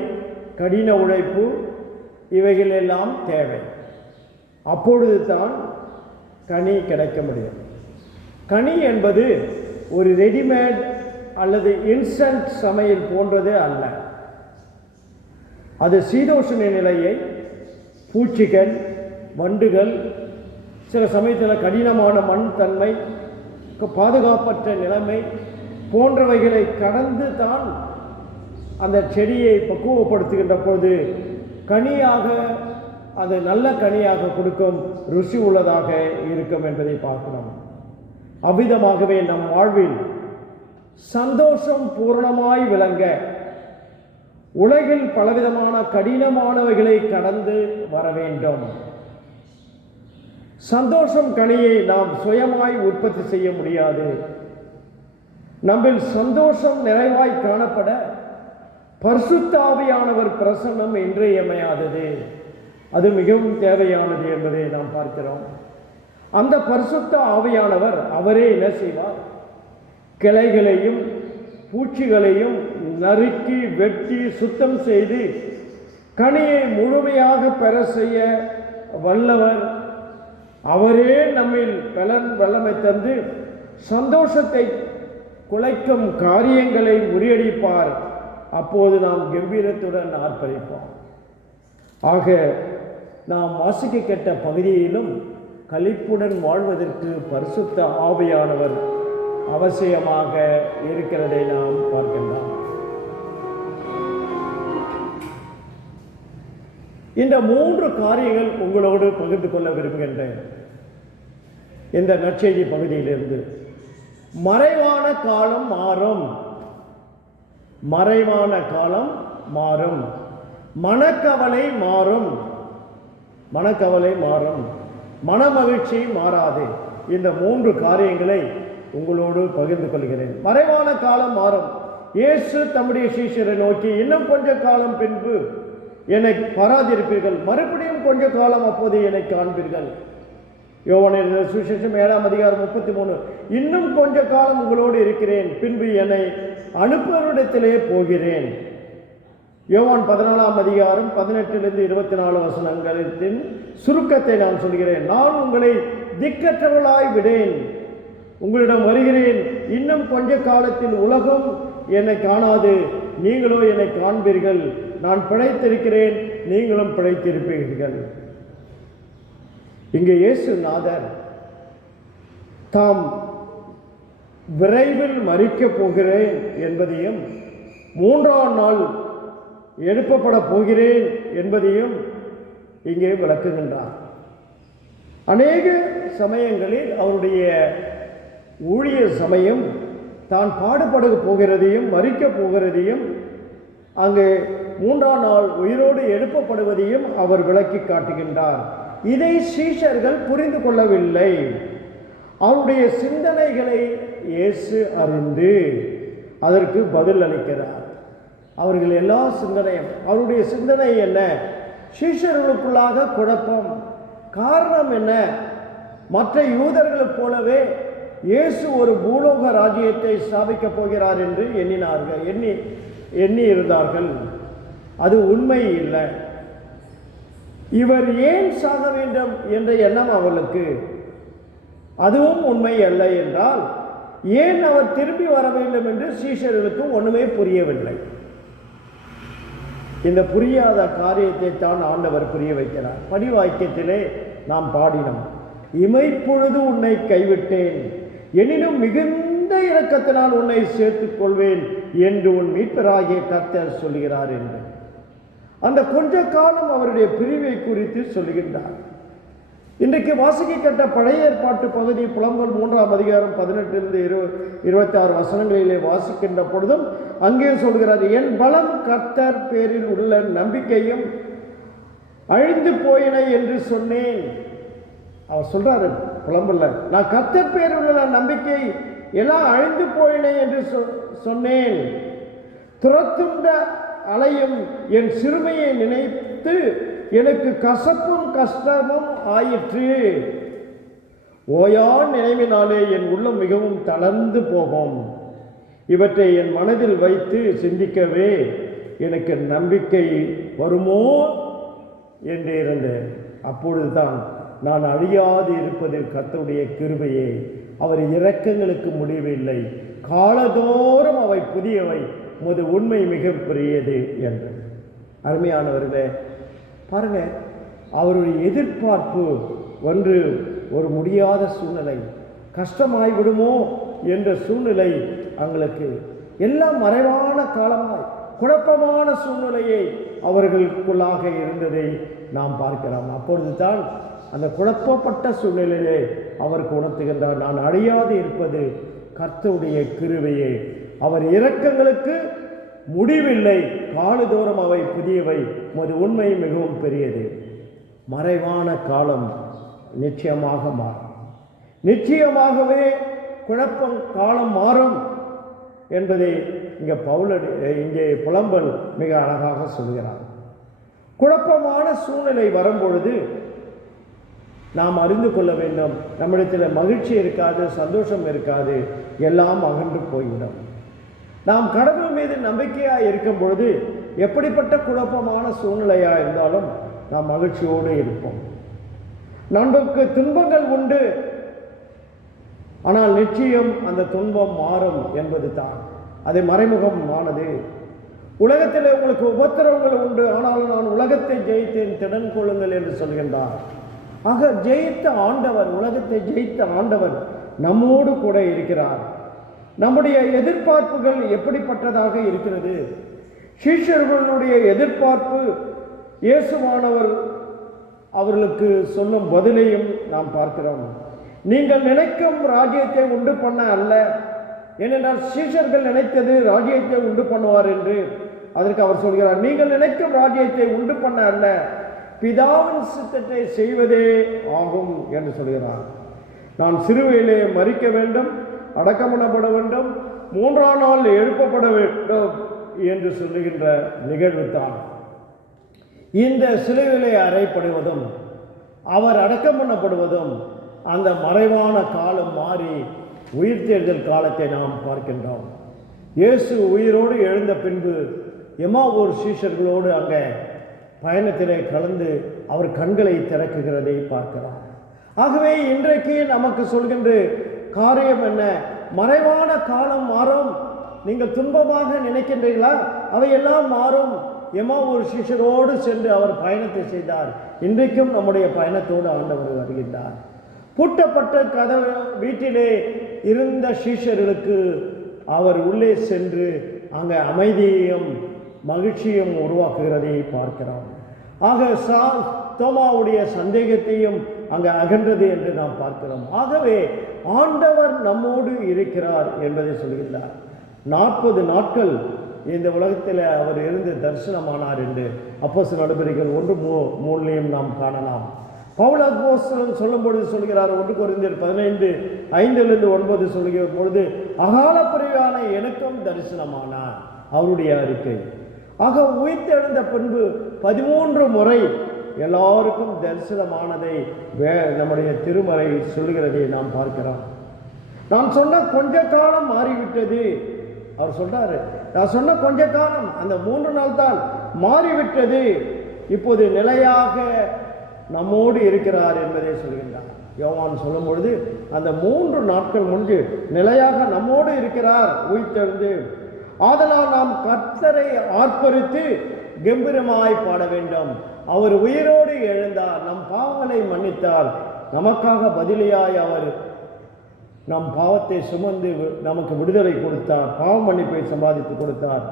கடின உழைப்பு இவைகள் எல்லாம் தேவை. அப்பொழுது தான் கனி கிடைக்க முடியும். கனி என்பது ஒரு ரெடிமேட் அல்லது இன்ஸ்டன்ட் சமையல் போன்றது அல்ல. அது சீதோஷண நிலையை, பூச்சிகள், வண்டுகள், சில சமயத்தில் கடினமான மண் தன்மை, பாதுகாப்பற்ற நிலைமை போன்றவைகளை கடந்து தான் அந்த செடியை பக்குவப்படுத்துகின்ற போது கனியாக, அது நல்ல கனியாக கொடுக்கும், ருசி உள்ளதாக இருக்கும் என்பதை பார்க்கிறோம். அவ்விதமாகவே நம் வாழ்வில் சந்தோஷம் பூரணமாய் விளங்க உலகில் பலவிதமான கடினமானவைகளை கடந்து வர வேண்டும். சந்தோஷம் கனியை நாம் சுயமாய் உற்பத்தி செய்ய முடியாது. நம்மில் சந்தோஷம் நிறைவாய் காணப்பட பரிசுத்த ஆவியானவர் பிரசன்னம் இன்றியமையாதது. அது மிகவும் தேவையானது என்பதை நாம் பார்க்கிறோம். அந்த பரிசுத்த ஆவியானவர் அவரே என்ன செய்வார்? கிளைகளையும் பூச்சிகளையும் நறுக்கி வெட்டி சுத்தம் செய்து கனியை முழுமையாக பெற செய்ய வல்லவர். அவரே நம்மில் வல்லமை தந்து சந்தோஷத்தை குலைக்கும் காரியங்களை முறியடிப்பார். அப்போது நாம் கம்பீரத்துடன் ஆர்ப்பரிப்போம். ஆக நாம் வாசிக்க கேட்ட பகுதியிலும் களிப்புடன் வாழ்வதற்கு பரிசுத்த ஆவியானவர் அவசியமாக இருக்கிறதை நாம் பார்க்கின்றோம். இந்த 3 காரியங்கள் உங்களோடு பகிர்ந்து கொள்ள விரும்புகின்றேன். இந்த நற்செய்தி பகுதியிலிருந்து மறைவான காலம் மாறும், மறைவான காலம் மாறும், மனக்கவலை மாறும், மனக்கவலை மாறும், மனமகிழ்ச்சி மாறாது. இந்த 3 காரியங்களை உங்களோடு பகிர்ந்து கொள்கிறேன். மறைவான காலம் மாறும். இயேசு தம்முடைய சீஷரை நோக்கி, இன்னும் கொஞ்ச காலம் பின்பு என்னை பாராதிருப்பீர்கள், மறுபடியும் கொஞ்ச காலம் அப்போது என்னை காண்பீர்கள். யோவான் எழுதின சுவிசேஷம் 7ஆம் அதிகாரம் 33. இன்னும் கொஞ்ச காலம் உங்களோடு இருக்கிறேன், பின்பு என்னை அனுப்புவரிடத்திலே போகிறேன். யோவான் 14ஆம் அதிகாரம் 18 24 வசனங்களின் சுருக்கத்தை நான் சொல்கிறேன். நான் உங்களை திக்கற்றவர்களாய் விடேன், உங்களிடம் வருகிறேன். இன்னும் கொஞ்ச காலத்தில் உலகம் என்னை காணாது, நீங்களோ என்னை காண்பீர்கள். நான் பிழைத்திருக்கிறேன், நீங்களும் பிழைத்திருப்பீர்கள். இங்கே இயேசுநாதர் தாம் விரைவில் மரிக்கப் போகிறேன் என்பதையும் 3ஆம் நாள் எழுப்பப்பட போகிறேன் என்பதையும் இங்கே விளக்குகின்றார். அநேக சமயங்களில் அவருடைய ஊழிய சமயம் தான் பாடுபட போகிறதையும் மரிக்கப் போகிறதையும் அங்கே 3ஆம் நாள் உயிரோடு எழுப்பப்படுவதையும் அவர் விளக்கி காட்டுகின்றார். இதை சீஷர்கள் புரிந்து கொள்ளவில்லை. அவருடைய சிந்தனைகளை இயேசு அறிந்து அதற்கு பதில் அளிக்கிறார். அவர்கள் எல்லா சிந்தனையும், அவருடைய சிந்தனை என்ன? சீஷர்களுக்குள்ளாக குழப்பம். காரணம் என்ன? மற்ற யூதர்களைப் போலவே இயேசு ஒரு பூலோக ராஜ்யத்தை ஸ்தாபிக்கப் போகிறார் என்று எண்ணி இருந்தார்கள். அது உண்மை இல்லை. இவர் ஏன் சாக வேண்டும் என்ற எண்ணம் அவர்களுக்கு, அதுவும் உண்மை அல்ல என்றால் ஏன் அவர் திரும்பி வர வேண்டும் என்று சீஷர்களுக்கு ஒன்றுமே புரியவில்லை. இந்த புரியாத காரியத்தை தான் ஆண்டவர் புரிய வைக்கிறார். படிவாக்கியத்திலே நாம் பாடினோம், இமைப்பொழுது உன்னை கைவிட்டேன், எனினும் மிகுந்த இரக்கத்தினால் உன்னை சேர்த்துக் கொள்வேன் என்று உன் மீட்பராகிய கர்த்தர் சொல்கிறார் என்று அந்த கொஞ்ச காலம் அவருடைய பிரிவை குறித்து சொல்லுகின்றார். இன்றைக்கு வாசிக்கப்பட்ட பழைய ஏற்பாட்டு பகுதி புலம்பல் 3ஆம் அதிகாரம் 18 26 வசனங்களிலே வாசிக்கின்ற பொழுதும் அங்கே சொல்கிறார், என் பலம் கர்த்தர் பேரில் உள்ள நம்பிக்கையும் அழிந்து போயின என்று சொன்னேன். அவர் சொல்றாரு புலம்பல்ல, நான் கர்த்தர் பேரில் உள்ள நம்பிக்கை எல்லாம் அழிந்து போயின என்று சொன்னேன். துரத்துண்ட அலையும் என் சிறுமையை நினைத்து எனக்கு கசப்பும் கஷ்டமும் ஆயிற்று. ஓயா நினைவினாலே என் உள்ளம் மிகவும் தளர்ந்து போகும். இவற்றை என் மனதில் வைத்து சிந்திக்கவே எனக்கு நம்பிக்கை வருமோ என்று இருந்தேன். அப்பொழுதுதான் நான் அழியாது இருப்பது கர்த்தருடைய கிருபையே, அவர் இரக்கங்களுக்கு முடிவில்லை, காலதோறும் அவை புதியவை, உமது உண்மை மிக பெரியது என்று. அருமையானவர்களே, பாருங்க, அவருடைய எதிர்பார்ப்பு ஒன்று, ஒரு முடியாத சூழ்நிலை, கஷ்டமாய்விடுமோ என்ற சூழ்நிலை அவங்களுக்கு எல்லாம் மறைவான காலமாய் குழப்பமான சூழ்நிலையை அவர்களுக்குள்ளாக இருந்ததை நாம் பார்க்கிறோம். அப்பொழுது தான் அந்த குழப்பப்பட்ட சூழ்நிலையிலே அவருக்கு உணர்த்துகின்றார், நான் அழியாது இருப்பது கர்த்தருடைய கிருபையே, அவர் இரக்கங்களுக்கு முடிவில்லை, காலதோறும் அவை புதியவை, உமது உண்மை மிகவும் பெரியது. மறைவான காலம் நிச்சயமாக மாறும். நிச்சயமாகவே குழப்பம் காலம் மாறும் என்பதை இங்கே புலம்பல் மிக அழகாக சொல்கிறார். குழப்பமான சூழ்நிலை வரும்பொழுது நாம் அறிந்து கொள்ள வேண்டும், நம்மிடத்தில் மகிழ்ச்சி இருக்காது, சந்தோஷம் இருக்காது, எல்லாம் அகன்று போய்விடும். நாம் கடவுள் மீது நம்பிக்கையாக இருக்கும் பொழுது எப்படிப்பட்ட குழப்பமான சூழ்நிலையாக இருந்தாலும் நாம் மகிழ்ச்சியோடு இருப்போம். நமக்கு துன்பங்கள் உண்டு, ஆனால் நிச்சயம் அந்த துன்பம் மாறும் என்பது தான். அது மறைமுகமானது. உலகத்தில் உங்களுக்கு உபத்திரவங்கள் உண்டு, ஆனாலும் நான் உலகத்தை ஜெயித்தேன், திடன் கொள்ளுங்கள் என்று சொல்கின்றார். ஆக ஜெயித்த ஆண்டவர், உலகத்தை ஜெயித்த ஆண்டவர் நம்மோடு கூட இருக்கிறார். நம்முடைய எதிர்பார்ப்புகள் எப்படிப்பட்டதாக இருக்கிறது? சீஷர்களுடைய எதிர்பார்ப்பு இயேசுவானவர் அவர்களுக்கு சொல்லும் பதிலையும் நாம் பார்க்கிறோம். நீங்கள் நினைக்கும் ராஜ்யத்தை உண்டு பண்ண அல்ல, ஏனென்றால் சீஷர்கள் நினைத்தது ராஜ்யத்தை உண்டு பண்ணுவார் என்று. அதற்கு அவர் சொல்கிறார், நீங்கள் நினைக்கும் ராஜ்யத்தை உண்டு பண்ண அல்ல, பிதாவின் சித்தத்தை செய்வதே ஆகும் என்று சொல்கிறார். நான் சிறுவையிலே மரிக்க வேண்டும், அடக்கம் பண்ணப்பட வேண்டும், 3ஆம் நாள் எழுப்பப்பட வேண்டும் என்று சொல்லுகின்ற நிகழ்வு தான். இந்த சிலுவையிலே அறையப்படுவதும் அவர் அடக்கம் பண்ணப்படுவதும் அந்த மறைவான காலம் மாறி உயிர்த்தெழுதல் காலத்தை நாம் பார்க்கின்றோம். இயேசு உயிரோடு எழுந்த பின்பு எம்மாவூர் சீஷர்களோடு அங்கே பயணத்திலே கலந்து அவர் கண்களை திறக்குகிறதை பார்க்கிறார். ஆகவே இன்றைக்கு நமக்கு சொல்கின்ற காரியம் என்ன? மறைவான காலம் மாறும். நீங்கள் துன்பமாக நினைக்கின்றீர்களா? அவையெல்லாம் மாறும். எம்மாவூர் சீஷரோடு சென்று அவர் பயணத்தை செய்தார். இன்றைக்கும் நம்முடைய பயணத்தோடு ஆண்டவர் வருகின்றார். பூட்டப்பட்ட கதவு வீட்டிலே இருந்த சீஷர்களுக்கு அவர் உள்ளே சென்று அங்கே அமைதியையும் மகிழ்ச்சியும் உருவாக்குகிறதை பார்க்கிறோம். ஆக தோமாவுடைய சந்தேகத்தையும் அங்கே அகன்றது என்று நாம் பார்க்கிறோம். ஆகவே ஆண்டவர் நம்மோடு இருக்கிறார் என்பதை சொல்கிறார். 40 நாட்கள் இந்த உலகத்தில் அவர் இருந்து தரிசனமானார் என்று அப்போஸ்தலர் நடபடிகள் 1:3 நாம் காணலாம். பவுல் அப்போஸ்தலன் சொல்லும்பொழுது சொல்கிறார், 1 கொரிந்தியர் 15:5-9 சொல்கிற பொழுது, அகால பிரிவான எனக்கும் தரிசனமானார், அவருடைய அறிக்கை. ஆக உயிர்த்தெழுந்த பின்பு 13 முறை எல்லாருக்கும் தரிசனமானதை நம்முடைய திருமறை சொல்கிறதை நாம் பார்க்கிறோம். நான் சொன்ன கொஞ்ச காலம் மாறிவிட்டது, அவர் சொல்றாரு, நான் சொன்ன கொஞ்ச காலம் அந்த 3 நாள் தான் மாறிவிட்டது, இப்போது நிலையாக நம்மோடு இருக்கிறார் என்பதை சொல்கின்றார். யோவான் சொல்லும் பொழுது அந்த 3 நாட்கள் முன்பு நிலையாக நம்மோடு இருக்கிறார் உயிர்த்தெழுந்து. ஆதலால் நாம் கர்த்தரை ஆர்ப்பரித்து கம்பீரமாய் பாட வேண்டும். அவர் உயிரோடு எழுந்தார், நம் பாவங்களை மன்னித்தார், நமக்காக பதிலியாய் அவர் நம் பாவத்தை சுமந்து நமக்கு விடுதலை கொடுத்தார், பாவ மன்னிப்பை சம்பாதித்து கொடுத்தார்.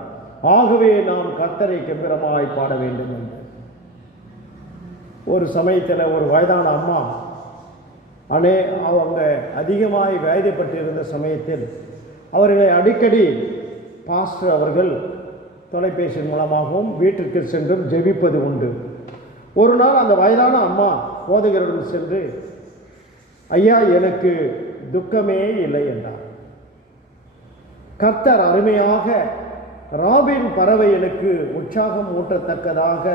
ஆகவே நாம் கர்த்தரை கம்பீரமாய் பாட வேண்டும் என்று. ஒரு சமயத்தில் ஒரு வயதான அம்மா அவங்க அதிகமாய் வேதனைப்பட்டிருந்த சமயத்தில் அவர்களை அடிக்கடி பாஸ்டர் அவர்கள் தொலைபேசி மூலமாகவும் வீட்டிற்கு சென்றும் ஜெபிப்பது உண்டு. ஒரு நாள் அந்த வயதான அம்மா போதகரிடம் சென்று, ஐயா எனக்கு துக்கமே இல்லை என்றார். கர்த்தர் அருமையாக ராபின் பறவை எனக்கு உற்சாகம் ஊட்டத்தக்கதாக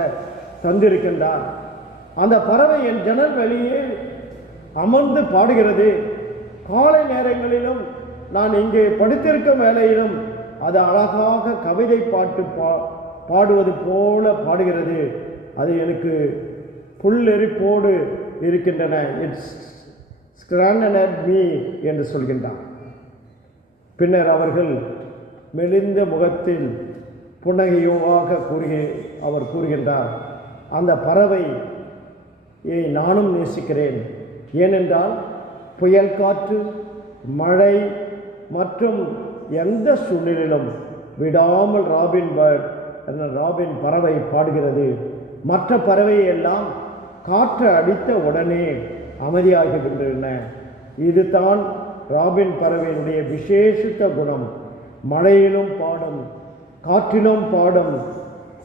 தந்திருக்கின்றார். அந்த பறவை என் ஜன்னல் வெளியே அமர்ந்து பாடுகிறது. காலை நேரங்களிலும் நான் இங்கே படுத்திருக்கும் வேளையிலும் அது அழகாக கவிதை பாட்டு பாடுவது போல பாடுகிறது. அது எனக்கு புல்லெரிப்போடு இருக்கின்றன. இட்ஸ் ஸ்கிராண்டட் மீ என்று சொல்கின்றார். பின்னர் அவர்கள் மெலிந்த முகத்தில் புன்னகையோவாக அவர் கூறுகின்றார், அந்த பறவை நானும் நேசிக்கிறேன். ஏனென்றால் புயல் காற்று, மழை மற்றும் எந்த சூழ்நிலையிலும் விடாமல் ராபின் பறவை பாடுகிறது. மற்ற பறவை எல்லாம் காற்று அடித்த உடனே அமைதியாகின்றன. இதுதான் ராபின் பறவையினுடைய விசேஷித்த குணம். மழையிலும் பாடும், காற்றிலும் பாடும்,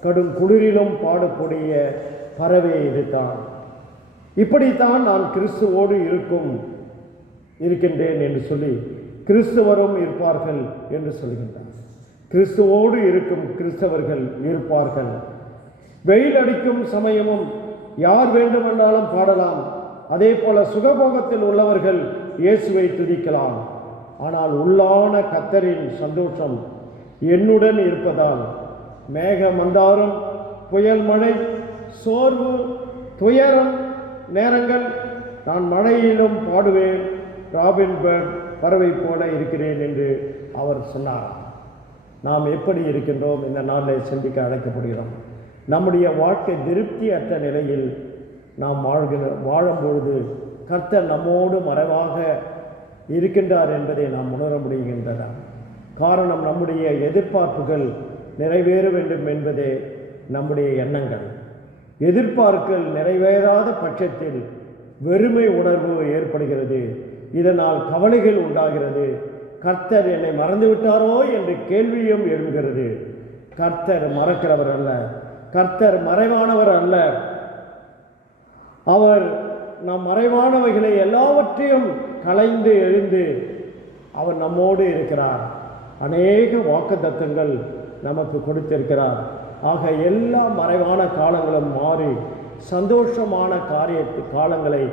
கடும் குளிரிலும் பாடக்கூடிய பறவை இதுதான். இப்படித்தான் நான் கிறிஸ்துவோடு இருக்கின்றேன் என்று சொல்லி கிறிஸ்தவரும் இருப்பார்கள் என்று சொல்கின்றார். கிறிஸ்துவோடு இருக்கும் கிறிஸ்தவர்கள் இருப்பார்கள். வெயில் அடிக்கும் சமயமும் யார் வேண்டுமென்றாலும் பாடலாம். அதே போல சுகபோகத்தில் உள்ளவர்கள் இயேசுவை துதிக்கலாம். ஆனால் உள்ளான கர்த்தரின் சந்தோஷம் என்னுடன் இருப்பதால் மேக மந்தாரம், புயல் மழை, சோர்வு, துயரம் நேரங்கள் நான் மழையிலும் பாடுவேன், ராபின் பறவை போல இருக்கிறேன் என்று அவர் சொன்னார். நாம் எப்படி இருக்கின்றோம் இந்த நாளில் சிந்திக்க அழைக்கப்படுகிறோம். நம்முடைய வாழ்க்கை திருப்தி அற்ற நிலையில் நாம் வாழும்பொழுது கர்த்தர் நம்மோடு மறைவாக இருக்கின்றார் என்பதை நாம் உணர முடிகின்றன. காரணம், நம்முடைய எதிர்பார்ப்புகள் நிறைவேற வேண்டும் என்பதே நம்முடைய எண்ணங்கள். எதிர்பார்ப்புகள் நிறைவேறாத பட்சத்தில் வெறுமை உணர்வு ஏற்படுகிறது. இதனால் கவலைகள் உண்டாகிறது. கர்த்தர் என்னை மறந்துவிட்டாரோ என்று கேள்வியும் எழுகிறது. கர்த்தர் மறக்கிறவர் அல்ல, கர்த்தர் மறைவானவர் அல்ல. அவர் நம் மறைவானவைகளை எல்லாவற்றையும் களைந்து எழுந்து அவர் நம்மோடு இருக்கிறார். அநேக வாக்குத்தத்தங்கள் நமக்கு கொடுத்திருக்கிறார். ஆக எல்லா மறைவான காலங்களும் மாறி சந்தோஷமான காலங்களை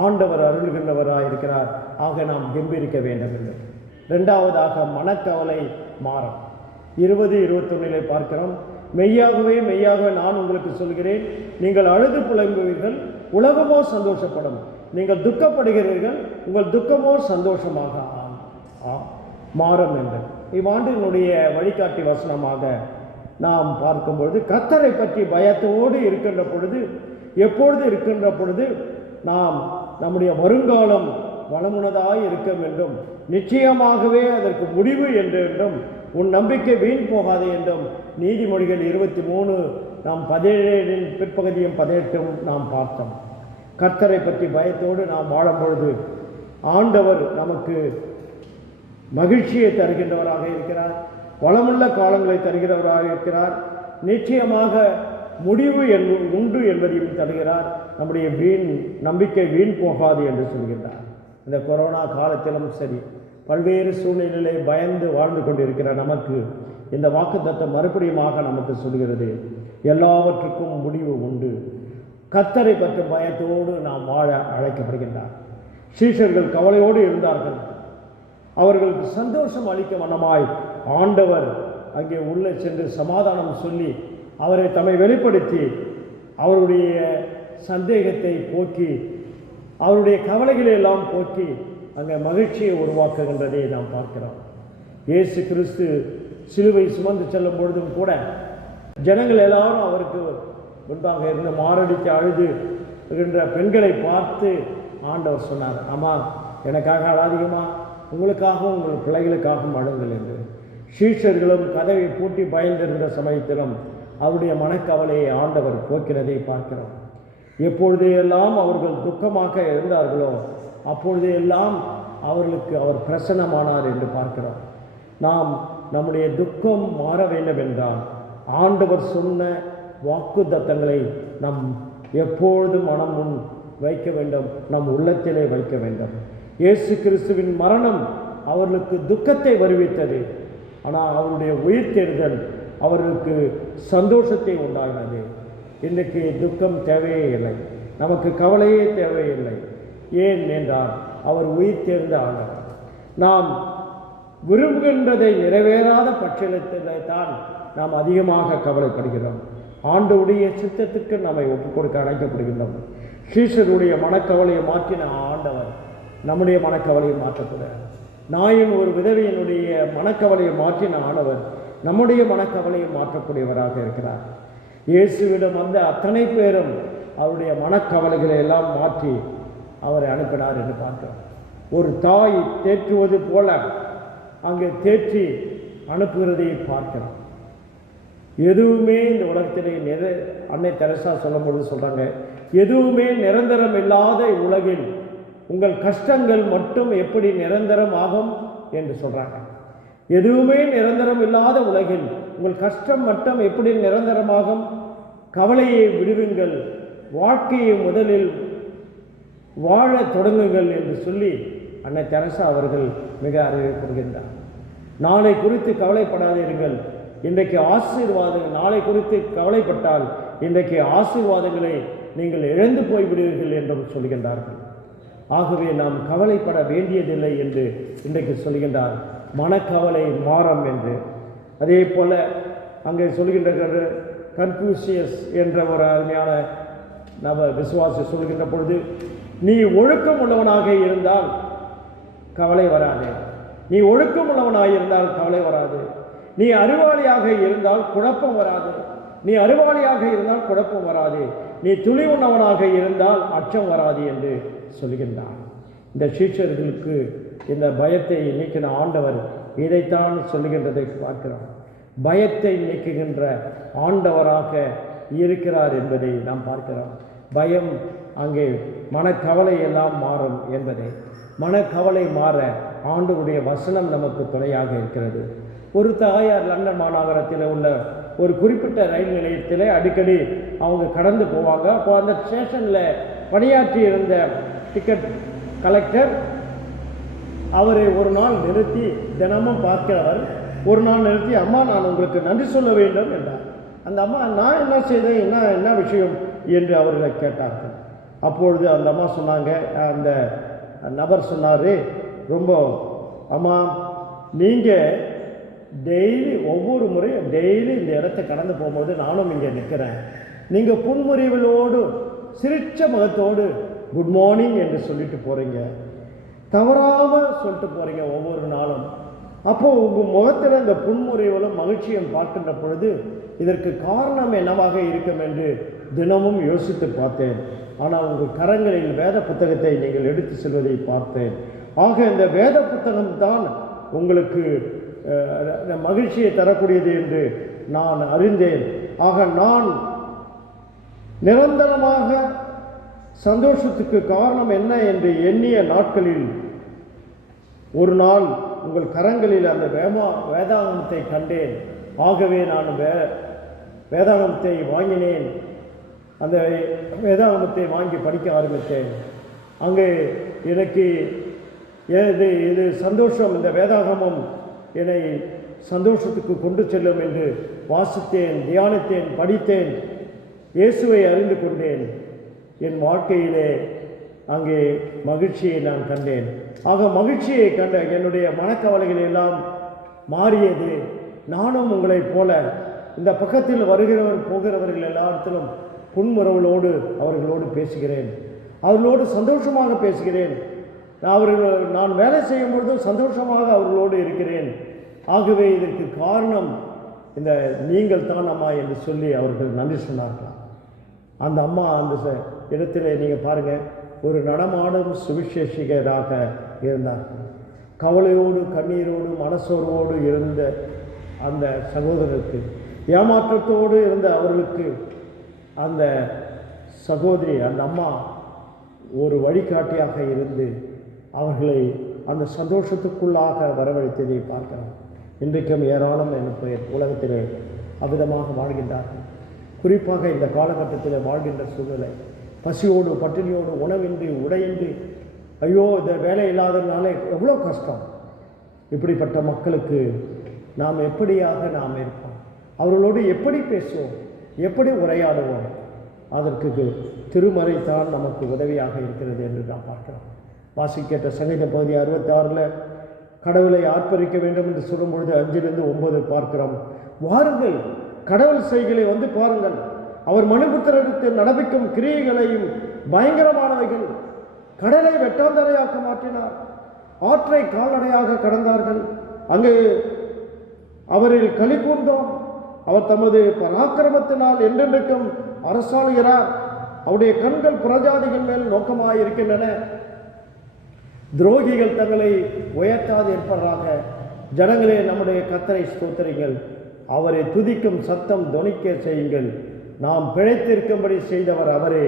ஆண்டவர் அருள்கின்றவராயிருக்கிறார். ஆக நாம் கம்பீரிக்க வேண்டும் என்று. இரண்டாவதாக மனக்கவலை மாறும். 20-21 பார்க்கிறோம். மெய்யாகவே மெய்யாக நான் உங்களுக்கு சொல்கிறேன், நீங்கள் அழுது புலம்புவீர்கள், உலகமோ சந்தோஷப்படும். நீங்கள் துக்கப்படுகிறீர்கள், உங்கள் துக்கமோ சந்தோஷமாக மாறும் என்று இவ்வாண்டினுடைய வழிகாட்டி வசனமாக நாம் பார்க்கும்பொழுது, கர்த்தரை பற்றி பயத்தோடு இருக்கின்ற பொழுது, எப்பொழுது இருக்கின்ற பொழுது நாம் நம்முடைய வருங்காலம் வளமுனதாய் இருக்கும் என்றும், நிச்சயமாகவே அதற்கு முடிவு என்றும், உன் நம்பிக்கை வீண் போகாது என்றும் நீதிமொழிகள் 23 நாம் 17 பிற்பகுதியும் 18 நாம் பார்த்தோம். கர்த்தரை பற்றி பயத்தோடு நாம் வாழும் பொழுது ஆண்டவர் நமக்கு மகிழ்ச்சியை தருகின்றவராக இருக்கிறார், வளமுள்ள காலங்களை தருகிறவராக இருக்கிறார். நிச்சயமாக முடிவு உண்டு என்பதையும் தருகிறார். நம்முடைய நம்பிக்கை வீண் போகாது என்று சொல்கின்றார். இந்த கொரோனா காலத்திலும் சரி, பல்வேறு சூழ்நிலைகளை பயந்து வாழ்ந்து கொண்டிருக்கிற நமக்கு இந்த வாக்குத்தத்தம் மறுபடியுமாக நமக்கு சொல்கிறது, எல்லாவற்றுக்கும் முடிவு உண்டு. கர்த்தரை பற்றி பயத்தோடு நாம் வாழ அழைக்கப்படுகின்றார். சீஷர்கள் கவலையோடு இருந்தார்கள். அவர்களுக்கு சந்தோஷம் அளிக்கும் வண்ணமாய் ஆண்டவர் அங்கே உள்ளே சென்று சமாதானம் சொல்லி அவரை தம்மை வெளிப்படுத்தி அவருடைய சந்தேகத்தை போக்கி அவருடைய கவலைகளை எல்லாம் போக்கி அங்கே மகிழ்ச்சியை உருவாக்குகின்றதை நாம் பார்க்கிறோம். இயேசு கிறிஸ்து சிலுவை சுமந்து செல்லும் பொழுதும் கூட ஜனங்கள் எல்லாரும் அவருக்கு முன்பாக இருந்து மாரடித்து அழுது இருக்கின்ற பெண்களை பார்த்து ஆண்டவர் சொன்னார், அம்மா எனக்காக அழாதீங்கம்மா, உங்களுக்காகவும் உங்கள் பிள்ளைகளுக்காகவும் அழுங்கள் என்று. சீஷர்களும் கதவை பூட்டி பயந்திருந்த சமயத்திலும் அவருடைய மனக்கவலையை ஆண்டவர் போக்கிறதை பார்க்கிறோம். எப்பொழுது எல்லாம் அவர்கள் துக்கமாக இருந்தார்களோ அப்பொழுது எல்லாம் அவர்களுக்கு அவர் பிரசன்னமானார் என்று பார்க்கிறோம். நாம் நம்முடைய துக்கம் மாற வேண்டும் என்றால் ஆண்டவர் சொன்ன வாக்குத்தத்தங்களை நம் எப்பொழுதும் மனம் முன் வைக்க வேண்டும், நம் உள்ளத்திலே வைக்க வேண்டும். இயேசு கிறிஸ்துவின் மரணம் அவர்களுக்கு துக்கத்தை வருவித்தது, ஆனால் அவருடைய உயிர்த்தெழுதல் அவர்களுக்கு சந்தோஷத்தை உண்டாகினது. இன்றைக்கு துக்கம் தேவையே இல்லை, நமக்கு கவலையே தேவையில்லை. ஏன் என்றால் அவர் உயிர்த்தெழுந்த ஆண்டவர். நாம் விரும்புகின்றதை நிறைவேறாத பட்சத்திலே தான் நாம் அதிகமாக கவலைப்படுகிறோம். ஆண்டவருடைய சித்தத்துக்கு நம்மை ஒப்புக் கொடுக்க அழைக்கப்படுகின்றோம். சீஷருடைய மனக்கவலையை மாற்றின ஆண்டவர் நம்முடைய மனக்கவலையை மாற்றக்கூடாது. நாயின் ஒரு விதவையினுடைய மனக்கவலையை மாற்றின ஆண்டவர் நம்முடைய மனக்கவலையை மாற்றக்கூடியவராக இருக்கிறார். இயேசுவிடம் வந்த அத்தனை பேரும் அவருடைய மனக்கவலைகளை எல்லாம் மாற்றி அவரை அனுப்பினார் என்று பார்க்கிறோம். ஒரு தாய் தேற்றுவது போல அங்கே தேற்றி அனுப்புகிறதை பார்க்கிறோம். எதுவுமே இந்த உலகத்திலே அன்னை தெரசா சொல்லும்பொழுது சொல்கிறாங்க, எதுவுமே நிரந்தரம் இல்லாத உலகில் உங்கள் கஷ்டங்கள் மட்டும் எப்படி நிரந்தரம் ஆகும் என்று சொல்கிறாங்க. எதுவுமே நிரந்தரம் இல்லாத உலகில் உங்கள் கஷ்டம் மட்டும் எப்படி நிரந்தரமாகும்? கவலையை விடுவீங்கள், வாழ்க்கையை முதலில் வாழ தொடங்குங்கள் என்று சொல்லி அன்னை தெரசா அவர்கள் மிக அறிவிக்கப்படுகின்றார். நாளை குறித்து கவலைப்படாதீர்கள், இன்றைக்கு ஆசீர்வாதங்கள், நாளை குறித்து கவலைப்பட்டால் இன்றைக்கு ஆசீர்வாதங்களை நீங்கள் இழந்து போய்விடுவீர்கள் என்றும் சொல்கின்றார்கள். ஆகவே நாம் கவலைப்பட வேண்டியதில்லை என்று இன்றைக்கு சொல்கின்றார். மனக்கவலை மாறம் என்று. அதே போல அங்கே சொல்கின்ற கன்ஃபூசியஸ் என்ற ஒரு அருமையான விசுவாசி சொல்கின்ற பொழுது, நீ ஒழுக்கம் உள்ளவனாக இருந்தால் கவலை வராது, நீ ஒழுக்கம் உள்ளவனாக இருந்தால் கவலை வராது, நீ அறிவாளியாக இருந்தால் குழப்பம் வராது, நீ அறிவாளியாக இருந்தால் குழப்பம் வராது, நீ துணிவுள்ளவனாக இருந்தால் அச்சம் வராது என்று சொல்கின்றார். இந்த சீஷர்களுக்கு இந்த பயத்தை நீக்கின ஆண்டவர் இதைத்தான் சொல்லுகின்றதை பார்க்கிறோம். பயத்தை நீக்குகின்ற ஆண்டவராக இருக்கிறார் என்பதை நாம் பார்க்கிறோம். பயம் அங்கே மனக்கவலை எல்லாம் மாறும் என்பதை, மனக்கவலை மாற ஆண்டவருடைய வசனம் நமக்கு துணையாக இருக்கிறது. ஒரு தாயார் லண்டன் மாநகரத்தில் உள்ள ஒரு குறிப்பிட்ட ரயில் நிலையத்தில் அடிக்கடி அவங்க கடந்து போவாங்க. அப்போ அந்த ஸ்டேஷனில் பணியாற்றி இருந்த டிக்கெட் கலெக்டர் அவரை ஒரு நாள் நிறுத்தி, தினமும் பார்க்கிறவர், ஒரு நாள் நிறுத்தி, அம்மா நான் உங்களுக்கு நன்றி சொல்ல வேண்டும் என்றார். அந்த அம்மா, நான் என்ன செய்தேன், என்ன விஷயம் என்று அவர்களை கேட்டார்கள். அப்பொழுது அந்த அம்மா சொன்னாங்க, அந்த நபர் சொன்னார், ரொம்ப அம்மா நீங்கள் டெய்லி ஒவ்வொரு முறையும் டெய்லி இந்த இடத்த கடந்து போகும்போது நானும் இங்கே நிற்கிறேன், நீங்கள் புன்முறிவுகளோடு சிரிச்ச முகத்தோடு குட் மார்னிங் என்று சொல்லிட்டு போகிறீங்க, தவறாமல் சொல்லிட்டு போகிறீங்க ஒவ்வொரு நாளும். அப்போது உங்கள் முகத்தில் இந்த புன்முறைகளும் மகிழ்ச்சியும் பார்க்கின்ற பொழுது இதற்கு காரணம் என்னவாக இருக்கும் என்று தினமும் யோசித்து பார்த்தேன். ஆனால் உங்கள் கரங்களில் வேத புத்தகத்தை நீங்கள் எடுத்து செல்வதை பார்த்தேன். ஆக இந்த வேத புத்தகம் தான் உங்களுக்கு மகிழ்ச்சியை தரக்கூடியது என்று நான் அறிந்தேன். ஆக நான் நிரந்தரமாக சந்தோஷத்துக்கு காரணம் என்ன என்று எண்ணிய நாட்களில் ஒரு நாள் உங்கள் கரங்களில் அந்த வேதாகமத்தை கண்டேன். ஆகவே நான் வேதாகமத்தை வாங்கினேன். அந்த வேதாகமத்தை வாங்கி படிக்க ஆரம்பித்தேன். அங்கே எனக்கு இது சந்தோஷம், இந்த வேதாகமம் என்னை சந்தோஷத்துக்கு கொண்டு செல்லும் என்று வாசித்தேன், தியானித்தேன், படித்தேன், இயேசுவை அறிந்து கொண்டேன். என் வாழ்க்கையிலே அங்கே மகிழ்ச்சியை நான் கண்டேன். ஆக மகிழ்ச்சியை கண்ட என்னுடைய மனக்கவலைகள் எல்லாம் மாறியது. நானும் உங்களைப் போல இந்த பக்கத்தில் வருகிறவர் போகிறவர்கள் எல்லாத்திலும் புன்முறவளோடு அவர்களோடு பேசுகிறேன், அவர்களோடு சந்தோஷமாக பேசுகிறேன். நான் வேலை செய்யும் பொழுதும் சந்தோஷமாக அவர்களோடு இருக்கிறேன். ஆகவே இதற்கு காரணம் இந்த நீங்கள் தான் அம்மா என்று சொல்லி அவர்கள் நன்றி சொன்னார்கள். அந்த அம்மா அந்த இடத்துல நீங்கள் பாருங்கள், ஒரு நடமாடும் சுவிசேஷகராக இருந்தார்கள். கவலையோடு கண்ணீரோடு மனசோர்வோடு இருந்த அந்த சகோதரருக்கு, ஏமாற்றத்தோடு இருந்த அவர்களுக்கு அந்த சகோதரி, அந்த அம்மா ஒரு வழிகாட்டியாக இருந்து அவர்களை அந்த சந்தோஷத்துக்குள்ளாக வரவழைத்ததை பார்க்கிறோம். இன்றைக்கும் ஏராளம் எனக்கு உலகத்திலே அவ்விதமாக வாழ்கின்றார்கள். குறிப்பாக இந்த காலகட்டத்தில் வாழ்கின்ற சூழ்நிலை, பசியோடு பட்டினியோடு உணவின்றி உடையின்றி, ஐயோ இந்த வேலை இல்லாததுனால எவ்வளோ கஷ்டம். இப்படிப்பட்ட மக்களுக்கு நாம் எப்படியாக நாம் இருப்போம், அவர்களோடு எப்படி பேசுவோம், எப்படி உரையாடுவோம்? அதற்கு திருமறை தான் நமக்கு உதவியாக இருக்கிறது என்று நாம் பார்க்கிறோம். வாசிக்கேட்ட சங்கீத பகுதி 66 கடவுளை ஆர்ப்பரிக்க வேண்டும் என்று சொல்லும் பொழுது 5-9 பார்க்கிறோம். வாருங்கள், கடவுள் செய்களை வந்து பாருங்கள், அவர் மனுபுத்திரருக்கு நடப்பிக்கும் கிரியைகளையும் பயங்கரமானவைகள். கடலை வெட்டாந்தரையாக்க மாற்றினார், ஆற்றை கால்நடையாக கடந்தார்கள், அங்கு அவரில் களி கூர்ந்தோம். அவர் தமது பராக்கிரமத்தினால் என்றென்றைக்கும் அரசாளுகிறார். அவருடைய கண்கள் புறஜாதிகள் மேல் நோக்கமாயிருக்கின்றன. துரோகிகள் தங்களை உயர்த்தாது இருப்பதாக. ஜனங்களே, நம்முடைய கர்த்தரை ஸ்தோத்திரிங்கள், அவரை துதிக்கும் சத்தம் தொனிக்க செய்யுங்கள். நாம் பிழைத்திருக்கும்படி செய்தவர் அவரே,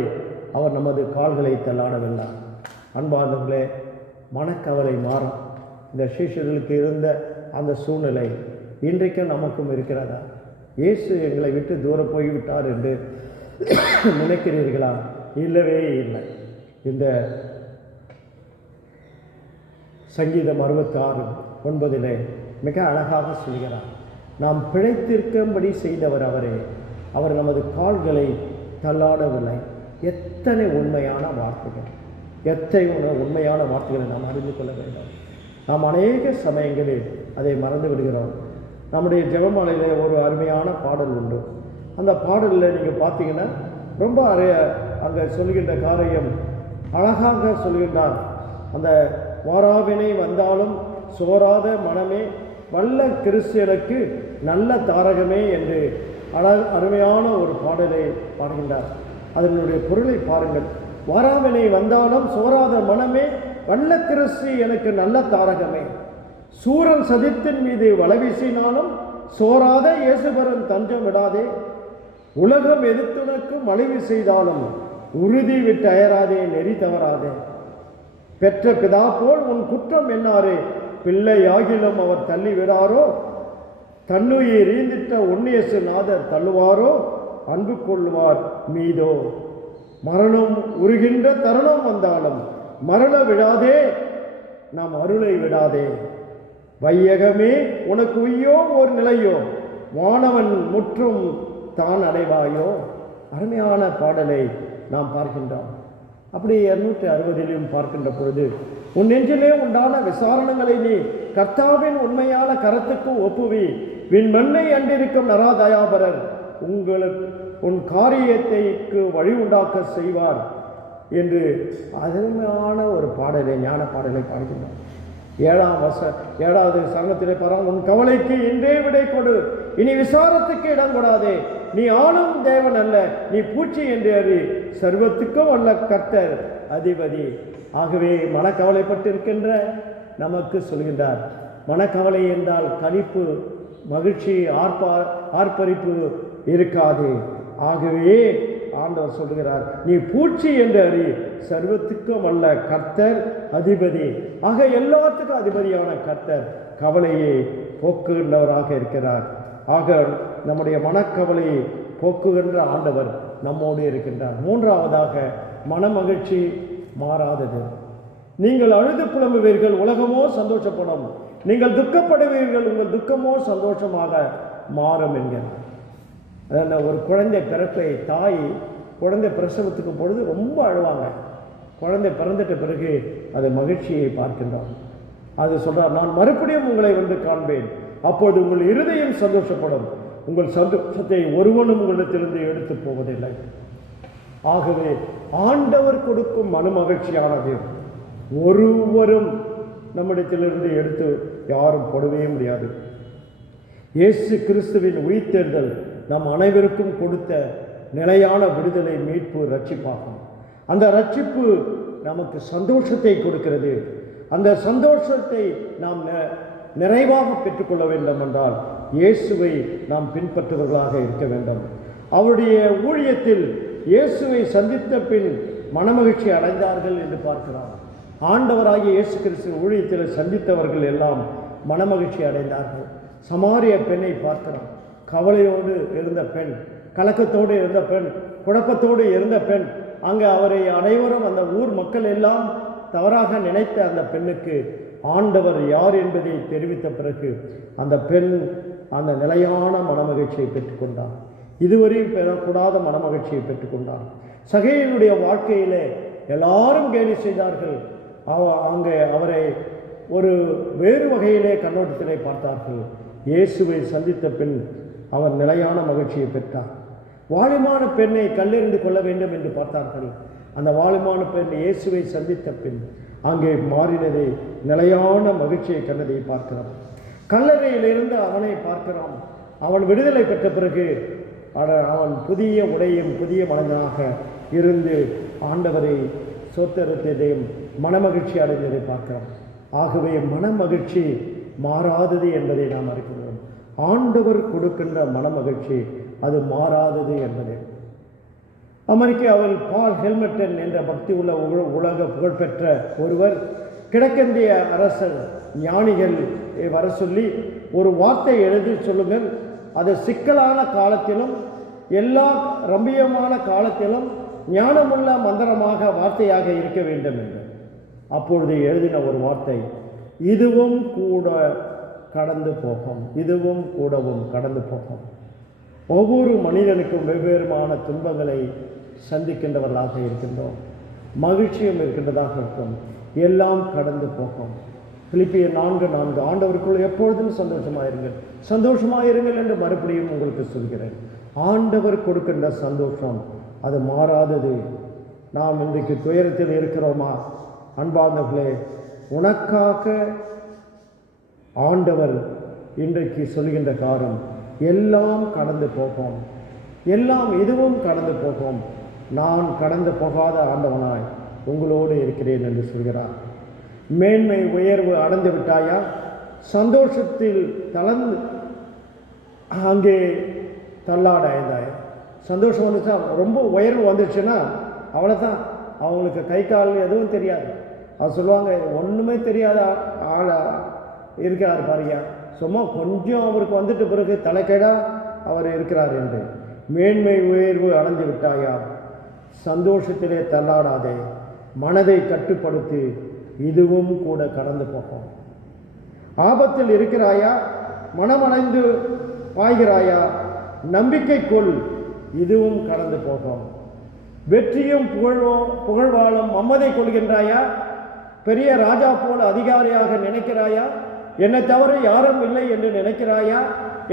அவர் நமது கால்களை தள்ளாடவில்லை. அன்பார்ந்தவர்களே, மனக்கவலை மாறும். இந்த சீஷர்களுக்கு இருந்த அந்த சூழ்நிலை இன்றைக்கும் நமக்கும் இருக்கிறதா? இயேசு எங்களை விட்டு தூரம் போய்விட்டார் என்று நினைக்கிறீர்களா? இல்லவே இல்லை. இந்த சங்கீதம் 66:9 மிக அழகாக சொல்கிறார், நாம் பிழைத்திருக்கும்படி செய்தவர் அவரே, அவர் நமது கால்களை தள்ளாடவில்லை. எத்தனை உண்மையான வார்த்தைகள், எத்தனை உண்மையான வார்த்தைகளை நாம் அறிந்து கொள்ள வேண்டும். நாம் அநேக சமயங்களில் அதை மறந்து விடுகிறோம். நம்முடைய ஜெபமாலையில் ஒரு அருமையான பாடல் உண்டு. அந்த பாடலில் நீங்கள் பார்த்தீங்கன்னா ரொம்ப அங்கே சொல்கின்ற காரியம் அழகாக சொல்கின்றார். அந்த வாராவினை வந்தாலும் சோராத மனமே, வல்ல கிறிஸ்தியனுக்கு நல்ல தாரகமே என்று அருமையான ஒரு பாடலை பாடுகின்றார். அதனுடைய பொருளை பாருங்கள். வாராவினை வந்தாலும் சோராத மனமே, வல்ல கிறிஸ்து எனக்கு நல்ல தாரகமே. சூரன் சதித்தின் மீது வலைவீசினாலும் சோராத இயேசுபரன் தஞ்சம் விடாதே. உலகம் எதிர்த்துனக்கு மலைவு செய்தாலும் உறுதி விட்டு அயராதே, நெறி தவறாதே. பெற்ற பிதா போல் உன் குற்றம் என்னாரே, பிள்ளை ஆகிலும் அவர் தள்ளி விடாரோ. தன்னுயிர் ஈந்திட்ட உன்னியசு நாதர் தள்ளுவாரோ, அன்பு கொள்வார் மீதோ. மரணம் உருகின்ற தருணம் வந்தாலும் மரண விடாதே, நாம் அருளை விடாதே. வையகமே உனக்கு உய்யோ ஒரு நிலையோ, வானவன் முற்றும் தான் அடைவாயோ. அருமையான பாடலை நாம் பார்க்கின்றோம். அப்படி 260 பார்க்கின்ற பொழுது, உன் நெஞ்சிலே உண்டான விசாரணங்களை நீ கர்த்தாவின் உண்மையான கரத்துக்கு ஒப்புவி. விண் மண்ணை அண்டிருக்கும் நராதயாபரர் உங்களுக்கு உன் காரியத்தைக்கு வழி உண்டாக்க செய்வார் என்று அருமையான ஒரு பாடலை, ஞான பாடலை பாடுகின்றோம். 7வது சரணத்திலே பாருங்கள், உன் கவலைக்கு இன்றே விடை கொடு, இனி விசாரத்துக்கு இடம் கொடாதே. நீ ஆளும் தேவன் அல்ல, நீ பூச்சி என்று அறி, சர்வத்துக்கும் அல்ல கர்த்தர் அதிபதி. ஆகவே மனக்கவலைப்பட்டிருக்கின்ற நமக்கு சொல்கின்றார், மனக்கவலை என்றால் கழிப்பு, மகிழ்ச்சி, ஆர்ப்பரிப்பு இருக்காது. ஆகவே ஆண்டவர் சொல்கிறார், நீ பூச்சி என்று அறி, சர்வத்துக்கும் அல்ல கர்த்தர் அதிபதி. ஆக எல்லாத்துக்கும் அதிபதியான கர்த்தர் கவலையை போக்குகின்றவராக இருக்கிறார். ஆக நம்முடைய மனக்கவலையை போக்குகின்ற ஆண்டவர் நம்மோடு இருக்கின்றார். மூன்றாவதாக, மனமகிழ்ச்சி மாறாதது. நீங்கள் அழுது புலம்புவீர்கள், உலகமோ சந்தோஷப்படும். நீங்கள் துக்கப்படுவீர்கள், உங்கள் துக்கமோ சந்தோஷமாக மாறும் என்கிறார். அதில் ஒரு குழந்தை பிறப்பை தாய் குழந்தை பிரசவத்துக்கு பொழுது ரொம்ப அழுவாங்க. குழந்தை பிறந்துட்ட பிறகு அது மகிழ்ச்சியை பார்க்கின்றோம். அது சொல்றார், நான் மறுபடியும் உங்களை வந்து காண்பேன், அப்போது உங்கள் இருதயம் சந்தோஷப்படும், உங்கள் சந்தோஷத்தை ஒருவனும் உங்களிடத்திலிருந்து எடுத்து போவதில்லை. ஆகவே ஆண்டவர் கொடுக்கும் மனமகிழ்ச்சியானது ஒருவரும் நம்மிடத்திலிருந்து எடுத்து யாரும் போடவே முடியாது. இயேசு கிறிஸ்துவின் உயிர்த்தெழுதல் நம் அனைவருக்கும் கொடுத்த நிலையான விடுதலை, மீட்பு, ரட்சிப்பாகும். அந்த ரட்சிப்பு நமக்கு சந்தோஷத்தை கொடுக்கிறது. அந்த சந்தோஷத்தை நாம் நிறைவாக பெற்றுக்கொள்ள வேண்டும் என்றால் இயேசுவை நாம் பின்பற்றுவர்களாக இருக்க வேண்டும். அவருடைய ஊழியத்தில் இயேசுவை சந்தித்த பின் மனமகிழ்ச்சி அடைந்தார்கள் என்று பார்க்கிறார். ஆண்டவராகிய இயேசு கிறிஸ்துவின் ஊழியத்தில் சந்தித்தவர்கள் எல்லாம் மனமகிழ்ச்சி அடைந்தார்கள். சமாரிய பெண்ணை பார்க்கிறோம். கவலையோடு இருந்த பெண், கலக்கத்தோடு இருந்த பெண், குழப்பத்தோடு இருந்த பெண். அங்கே அவரை அனைவரும், அந்த ஊர் மக்கள் எல்லாம் தவறாக நினைத்த அந்த பெண்ணுக்கு ஆண்டவர் யார் என்பதை தெரிவித்த பிறகு அந்த பெண் அந்த நிலையான மனமகிழ்ச்சியை பெற்றுக்கொண்டார். இதுவரையும் பெறக்கூடாத மனமகிழ்ச்சியை பெற்றுக்கொண்டார். சகேயுடைய வாழ்க்கையிலே எல்லாரும் கேலி செய்தார்கள். அங்கே அவரை ஒரு வேறு வகையிலே கண்ணோட்டத்திலே பார்த்தார்கள். இயேசுவை சந்தித்த பின் அவர் நிலையான மகிழ்ச்சியை பெற்றார். வாலிமான பெண்ணை கல்லெறிந்து கொள்ள வேண்டும் என்று பார்த்தார்கள். அந்த வாலிமான பெண் இயேசுவை சந்தித்த பின் அங்கே மாறினதை, நிலையான மகிழ்ச்சியை கண்டதை பார்க்கிறோம். கல்லறையிலிருந்து அவனை பார்க்கிறோம். அவன் விடுதலை பெற்ற பிறகு அவன் புதிய உடையும் புதிய மனிதனாக இருந்து ஆண்டவரை சோத்தரித்ததையும் மனமகிழ்ச்சி அடைந்ததை பார்க்கிறோம். ஆகவே மனமகிழ்ச்சி மாறாதது என்பதை நாம் அறிகிறோம். ஆண்டவர் கொடுக்கின்ற மனமகிழ்ச்சி அது மாறாதது என்பது. அமெரிக்காவில் பால் ஹெல்மெட்டன் என்ற பக்தி உள்ள உலக புகழ்பெற்ற ஒருவர் கிழக்கிந்திய அரசர் ஞானிகள் வர சொல்லி ஒரு வார்த்தை எழுதி சொல்லுங்கள், அது சிக்கலான காலத்திலும் எல்லா ரம்பியமான காலத்திலும் ஞானமுள்ள மந்திரமாக வார்த்தையாக இருக்க வேண்டும் என்று. அப்பொழுது எழுதின ஒரு வார்த்தை, இதுவும் கூட கடந்து போகும், இதுவும் கூடவும் கடந்து போகும். ஒவ்வொரு மனிதனுக்கும் வெவ்வேறுமான துன்பங்களை சந்திக்கின்றவர்களாக இருக்கின்றோம். மகிழ்ச்சியும் இருக்கின்றதாக இருக்கும். எல்லாம் கடந்து போகும். பிலிப்பியர் 4:4 ஆண்டவருக்குள் எப்பொழுதும் சந்தோஷமாயிருங்கள், சந்தோஷமாயிருங்கள் என்று மறுபடியும் உங்களுக்கு சொல்கிறேன். ஆண்டவர் கொடுக்கின்ற சந்தோஷம் அது மாறாதது. நாம் இன்றைக்கு துயரத்தில் இருக்கிறோமா? அன்பார்ந்தவர்களே, உனக்காக ஆண்டவர் இன்றைக்கு சொல்கின்ற காரணம், எல்லாம் கடந்து போகும், எல்லாம் இதுவும் கடந்து போகும், நான் கடந்து போகாத ஆண்டவனாய் உங்களோடு இருக்கிறேன் என்று சொல்கிறார். மேன்மை உயர்வு அடைந்து விட்டாயா? சந்தோஷத்தில் தளர்ந்து அங்கே தள்ளாட அடைந்தாயா? சந்தோஷம் வந்துச்சா, ரொம்ப உயர்வு வந்துச்சுன்னா அவ்வளோதான். அவங்களுக்கு கை கால் எதுவும் தெரியாது. அது சொல்லுவாங்க, ஒன்றுமே தெரியாத ஆள் இருக்கிறார் பாருங்க, சும்மா கொஞ்சம் அவருக்கு வந்துட்டு பிறகு தலைக்கேடா அவர் இருக்கிறார் என்று. மேன்மை உயர்வு அடைந்து விட்டாயா? சந்தோஷத்திலே தள்ளாடாதே, மனதை கட்டுப்படுத்தி, இதுவும் கூட கடந்து போகும். ஆபத்தில் இருக்கிறாயா? மனமடைந்து பாய்கிறாயா? நம்பிக்கை கொள், இதுவும் கடந்து போகும். வெற்றியும் புகழ்வாளும் மம்மதை கொள்கின்றாயா? பெரிய ராஜா போல அதிகாரியாக நினைக்கிறாயா? என்னை தவிர யாரும் இல்லை என்று நினைக்கிறாயா?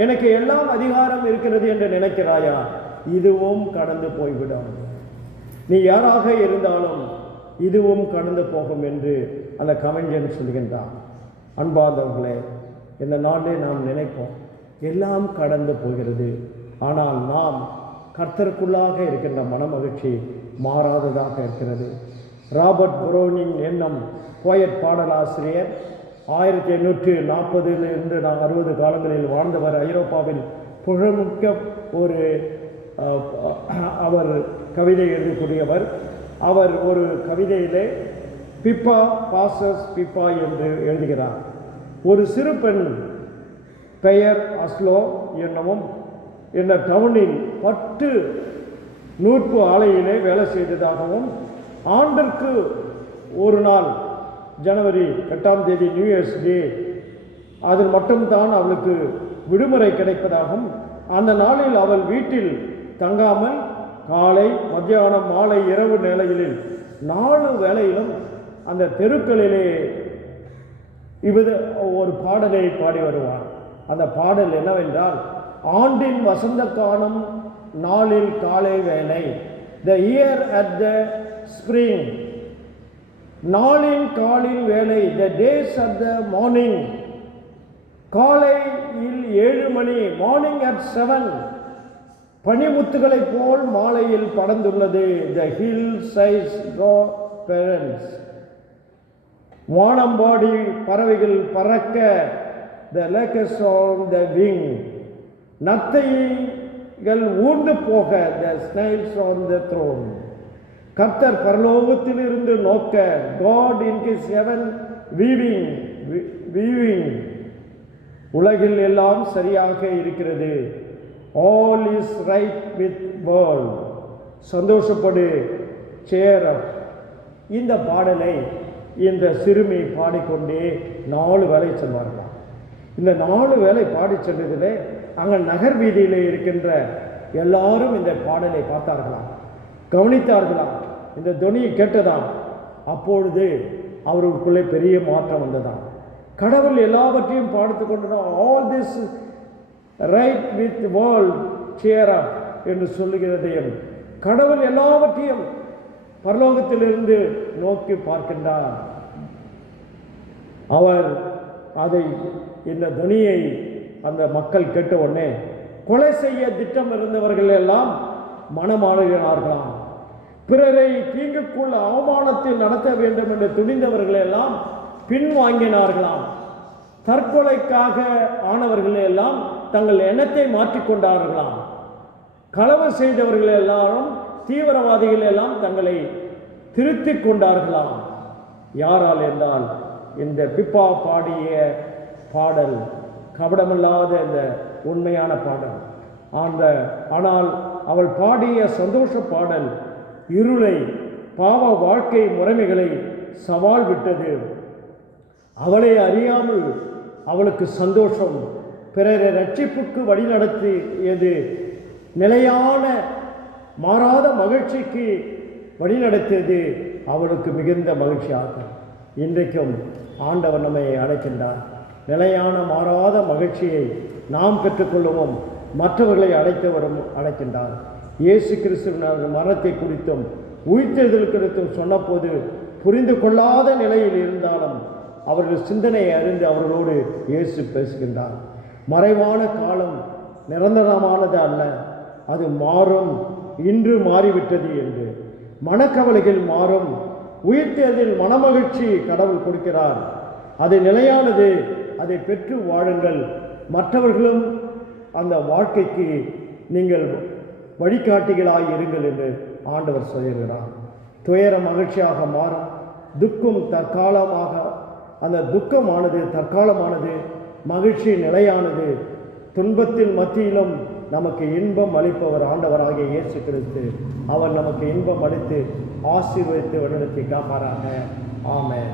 எனக்கு எல்லாம் அதிகாரம் இருக்கிறது என்று நினைக்கிறாயா? இதுவும் கடந்து போய்விடும். நீ யாராக இருந்தாலும் இதுவும் கடந்து போகும் என்று அந்த கவிஞன் சொல்கின்றான். அன்பார்ந்தவர்களே, இந்த நாளிலே நாம் நினைப்போம் எல்லாம் கடந்து போகிறது, ஆனால் நாம் கர்த்தருக்குள்ளாக இருக்கின்ற மனமகிழ்ச்சி மாறாததாக இருக்கிறது. ராபர்ட் புரோனின் எண்ணம், போயட் பாடலாசிரியர், 1840 60 காலங்களில் வாழ்ந்தவர். ஐரோப்பாவில் புகழ்மிக்க ஒரு அவர் கவிதை எழுதக்கூடியவர். அவர் ஒரு கவிதையிலே பிப்பா பாசஸ் பிப்பா என்று எழுதுகிறார். ஒரு சிறு பெண் பெயர் அஸ்லோ என்னவும் என்ற டவுனில் 10 நூற்பு ஆலையிலே வேலை செய்ததாகவும், ஆண்டிற்கு ஒரு நாள் ஜனவரி 8ஆம் தேதி நியூ இயர்ஸ் டே அதில் மட்டும்தான் அவளுக்கு விடுமுறை கிடைப்பதாகவும், அந்த நாளில் அவள் வீட்டில் தங்காமல் காலை மத்தியானம் மாலை இரவு நிலைகளில் 4 வேளையிலும் அந்த தெருக்களிலே இவர் ஒரு பாடலை பாடி வருவார். அந்த பாடல் என்னவென்றால், ஆண்டின் வசந்த காலம் நாளில் காலை வேலை, the year at the spring, நாளின் காலில் வேலை, the days at the morning, காலையில் 7 மணி, மார்னிங் அட் 7, பனிமுத்துகளைப் போல் மாலையில் படர்ந்துள்ளது, த ஹில் சைஸ் கோ பேரண்ட்ஸ், வானம்பாடி பறவைகள் பறக்க, த லேக்கஸ் ஆன் த விங், நத்தைகள் ஊர்ந்து போக, the snails on the thorn, கர்த்தர் பரலோகத்திலிருந்து நோக்க, God in his heaven weaving, உலகில் எல்லாம் சரியாக இருக்கிறது, all is right with world, சந்தோஷப்படு, சேர் அப். இந்த பாடலை இந்த சிறுமி பாடிக்கொண்டே 4 வேளை செல்வார்களாம். இந்த 4 வேளை பாடி சென்றதிலே அங்கே நகர் வீதியிலே இருக்கின்ற எல்லாரும் இந்த பாடலை பார்த்தார்களாம், கவனித்தார்களாம், இந்த துணியை கேட்டதாம். அப்பொழுது அவர்களுக்குள்ளே பெரிய மாற்றம் வந்ததாம். கடவுள் எல்லாவற்றையும் பாடித்து கொண்டுதான், all this right with world cheer up என்று சொல்லுகிறதையும், கடவுள் எல்லாவற்றையும் பரலோகத்திலிருந்து நோக்கி பார்க்கின்றார். அவர் அதை இந்த துணியை அந்த மக்கள் கேட்ட உடனே கொலை செய்ய திட்டம் இருந்தவர்கள் எல்லாம் மனமாறுகிறார்களாம். பிறரை தீங்குக்குள்ள அவமானத்தில் நடத்த வேண்டும் என்று துணிந்தவர்கள் எல்லாம் பின்வாங்கினார்களாம். தற்கொலைக்காக ஆனவர்கள் எல்லாம் தங்கள் எண்ணத்தை மாற்றிக்கொண்டார்களாம். களவு செய்தவர்கள் எல்லாரும், தீவிரவாதிகள் எல்லாம் தங்களை திருத்திக் கொண்டார்களாம். யாரால் என்றால், இந்த பிப்பா பாடிய பாடல் கபடமில்லாத இந்த உண்மையான பாடல். ஆனால் அவள் பாடிய சந்தோஷ பாடல் இருளை, பாவ வாழ்க்கை முறைமைகளை சவால் விட்டது. அவளை அறியாமல் அவளுக்கு சந்தோஷம், பிறரை ரட்சிப்புக்கு வழிநடத்தியது, நிலையான மாறாத மகிழ்ச்சிக்கு வழிநடத்தியது அவளுக்கு மிகுந்த மகிழ்ச்சியாகும். இன்றைக்கும் ஆண்டவர் நம்மை அழைக்கின்றார். நிலையான மாறாத மகிழ்ச்சியை நாம் பெற்றுக்கொள்ளுவோம். மற்றவர்களை அழைத்தவரும் அழைக்கின்றார். இயேசு கிறிஸ்துவின் மரணத்தை குறித்தும் உயிர்த்தெழுதல் குறித்தும் சொன்னபோது புரிந்து கொள்ளாத நிலையில் இருந்தாலும் அவர்கள் சிந்தனையை அறிந்து அவர்களோடு இயேசு பேசுகின்றார். மறைவான காலம் நிரந்தரமானது அல்ல, அது மாறும், இன்று மாறிவிட்டது என்று. மனக்கவலைகள் மாறும், உயிர்த்தெழுதல் மனமகிழ்ச்சி கடவுள் கொடுக்கிறார். அது நிலையானது, அதை பெற்று வாழுங்கள். மற்றவர்களும் அந்த வாழ்க்கைக்கு நீங்கள் வழிகாட்டிகளாய் இருங்கள் என்று ஆண்டவர் சொல்கிறார். துயரம் மகிழ்ச்சியாக மாறும், துக்கம் தற்காலமாக, அந்த துக்கமானது தற்காலமானது, மகிழ்ச்சி நிலையானது. துன்பத்தின் மத்தியிலும் நமக்கு இன்பம் அளிப்பவர் ஆண்டவராகிய இயேசு கிறிஸ்து. அவர் நமக்கு இன்பம் அளித்து ஆசீர்வதித்து வழிநடத்தி காப்பாராக. ஆமென்.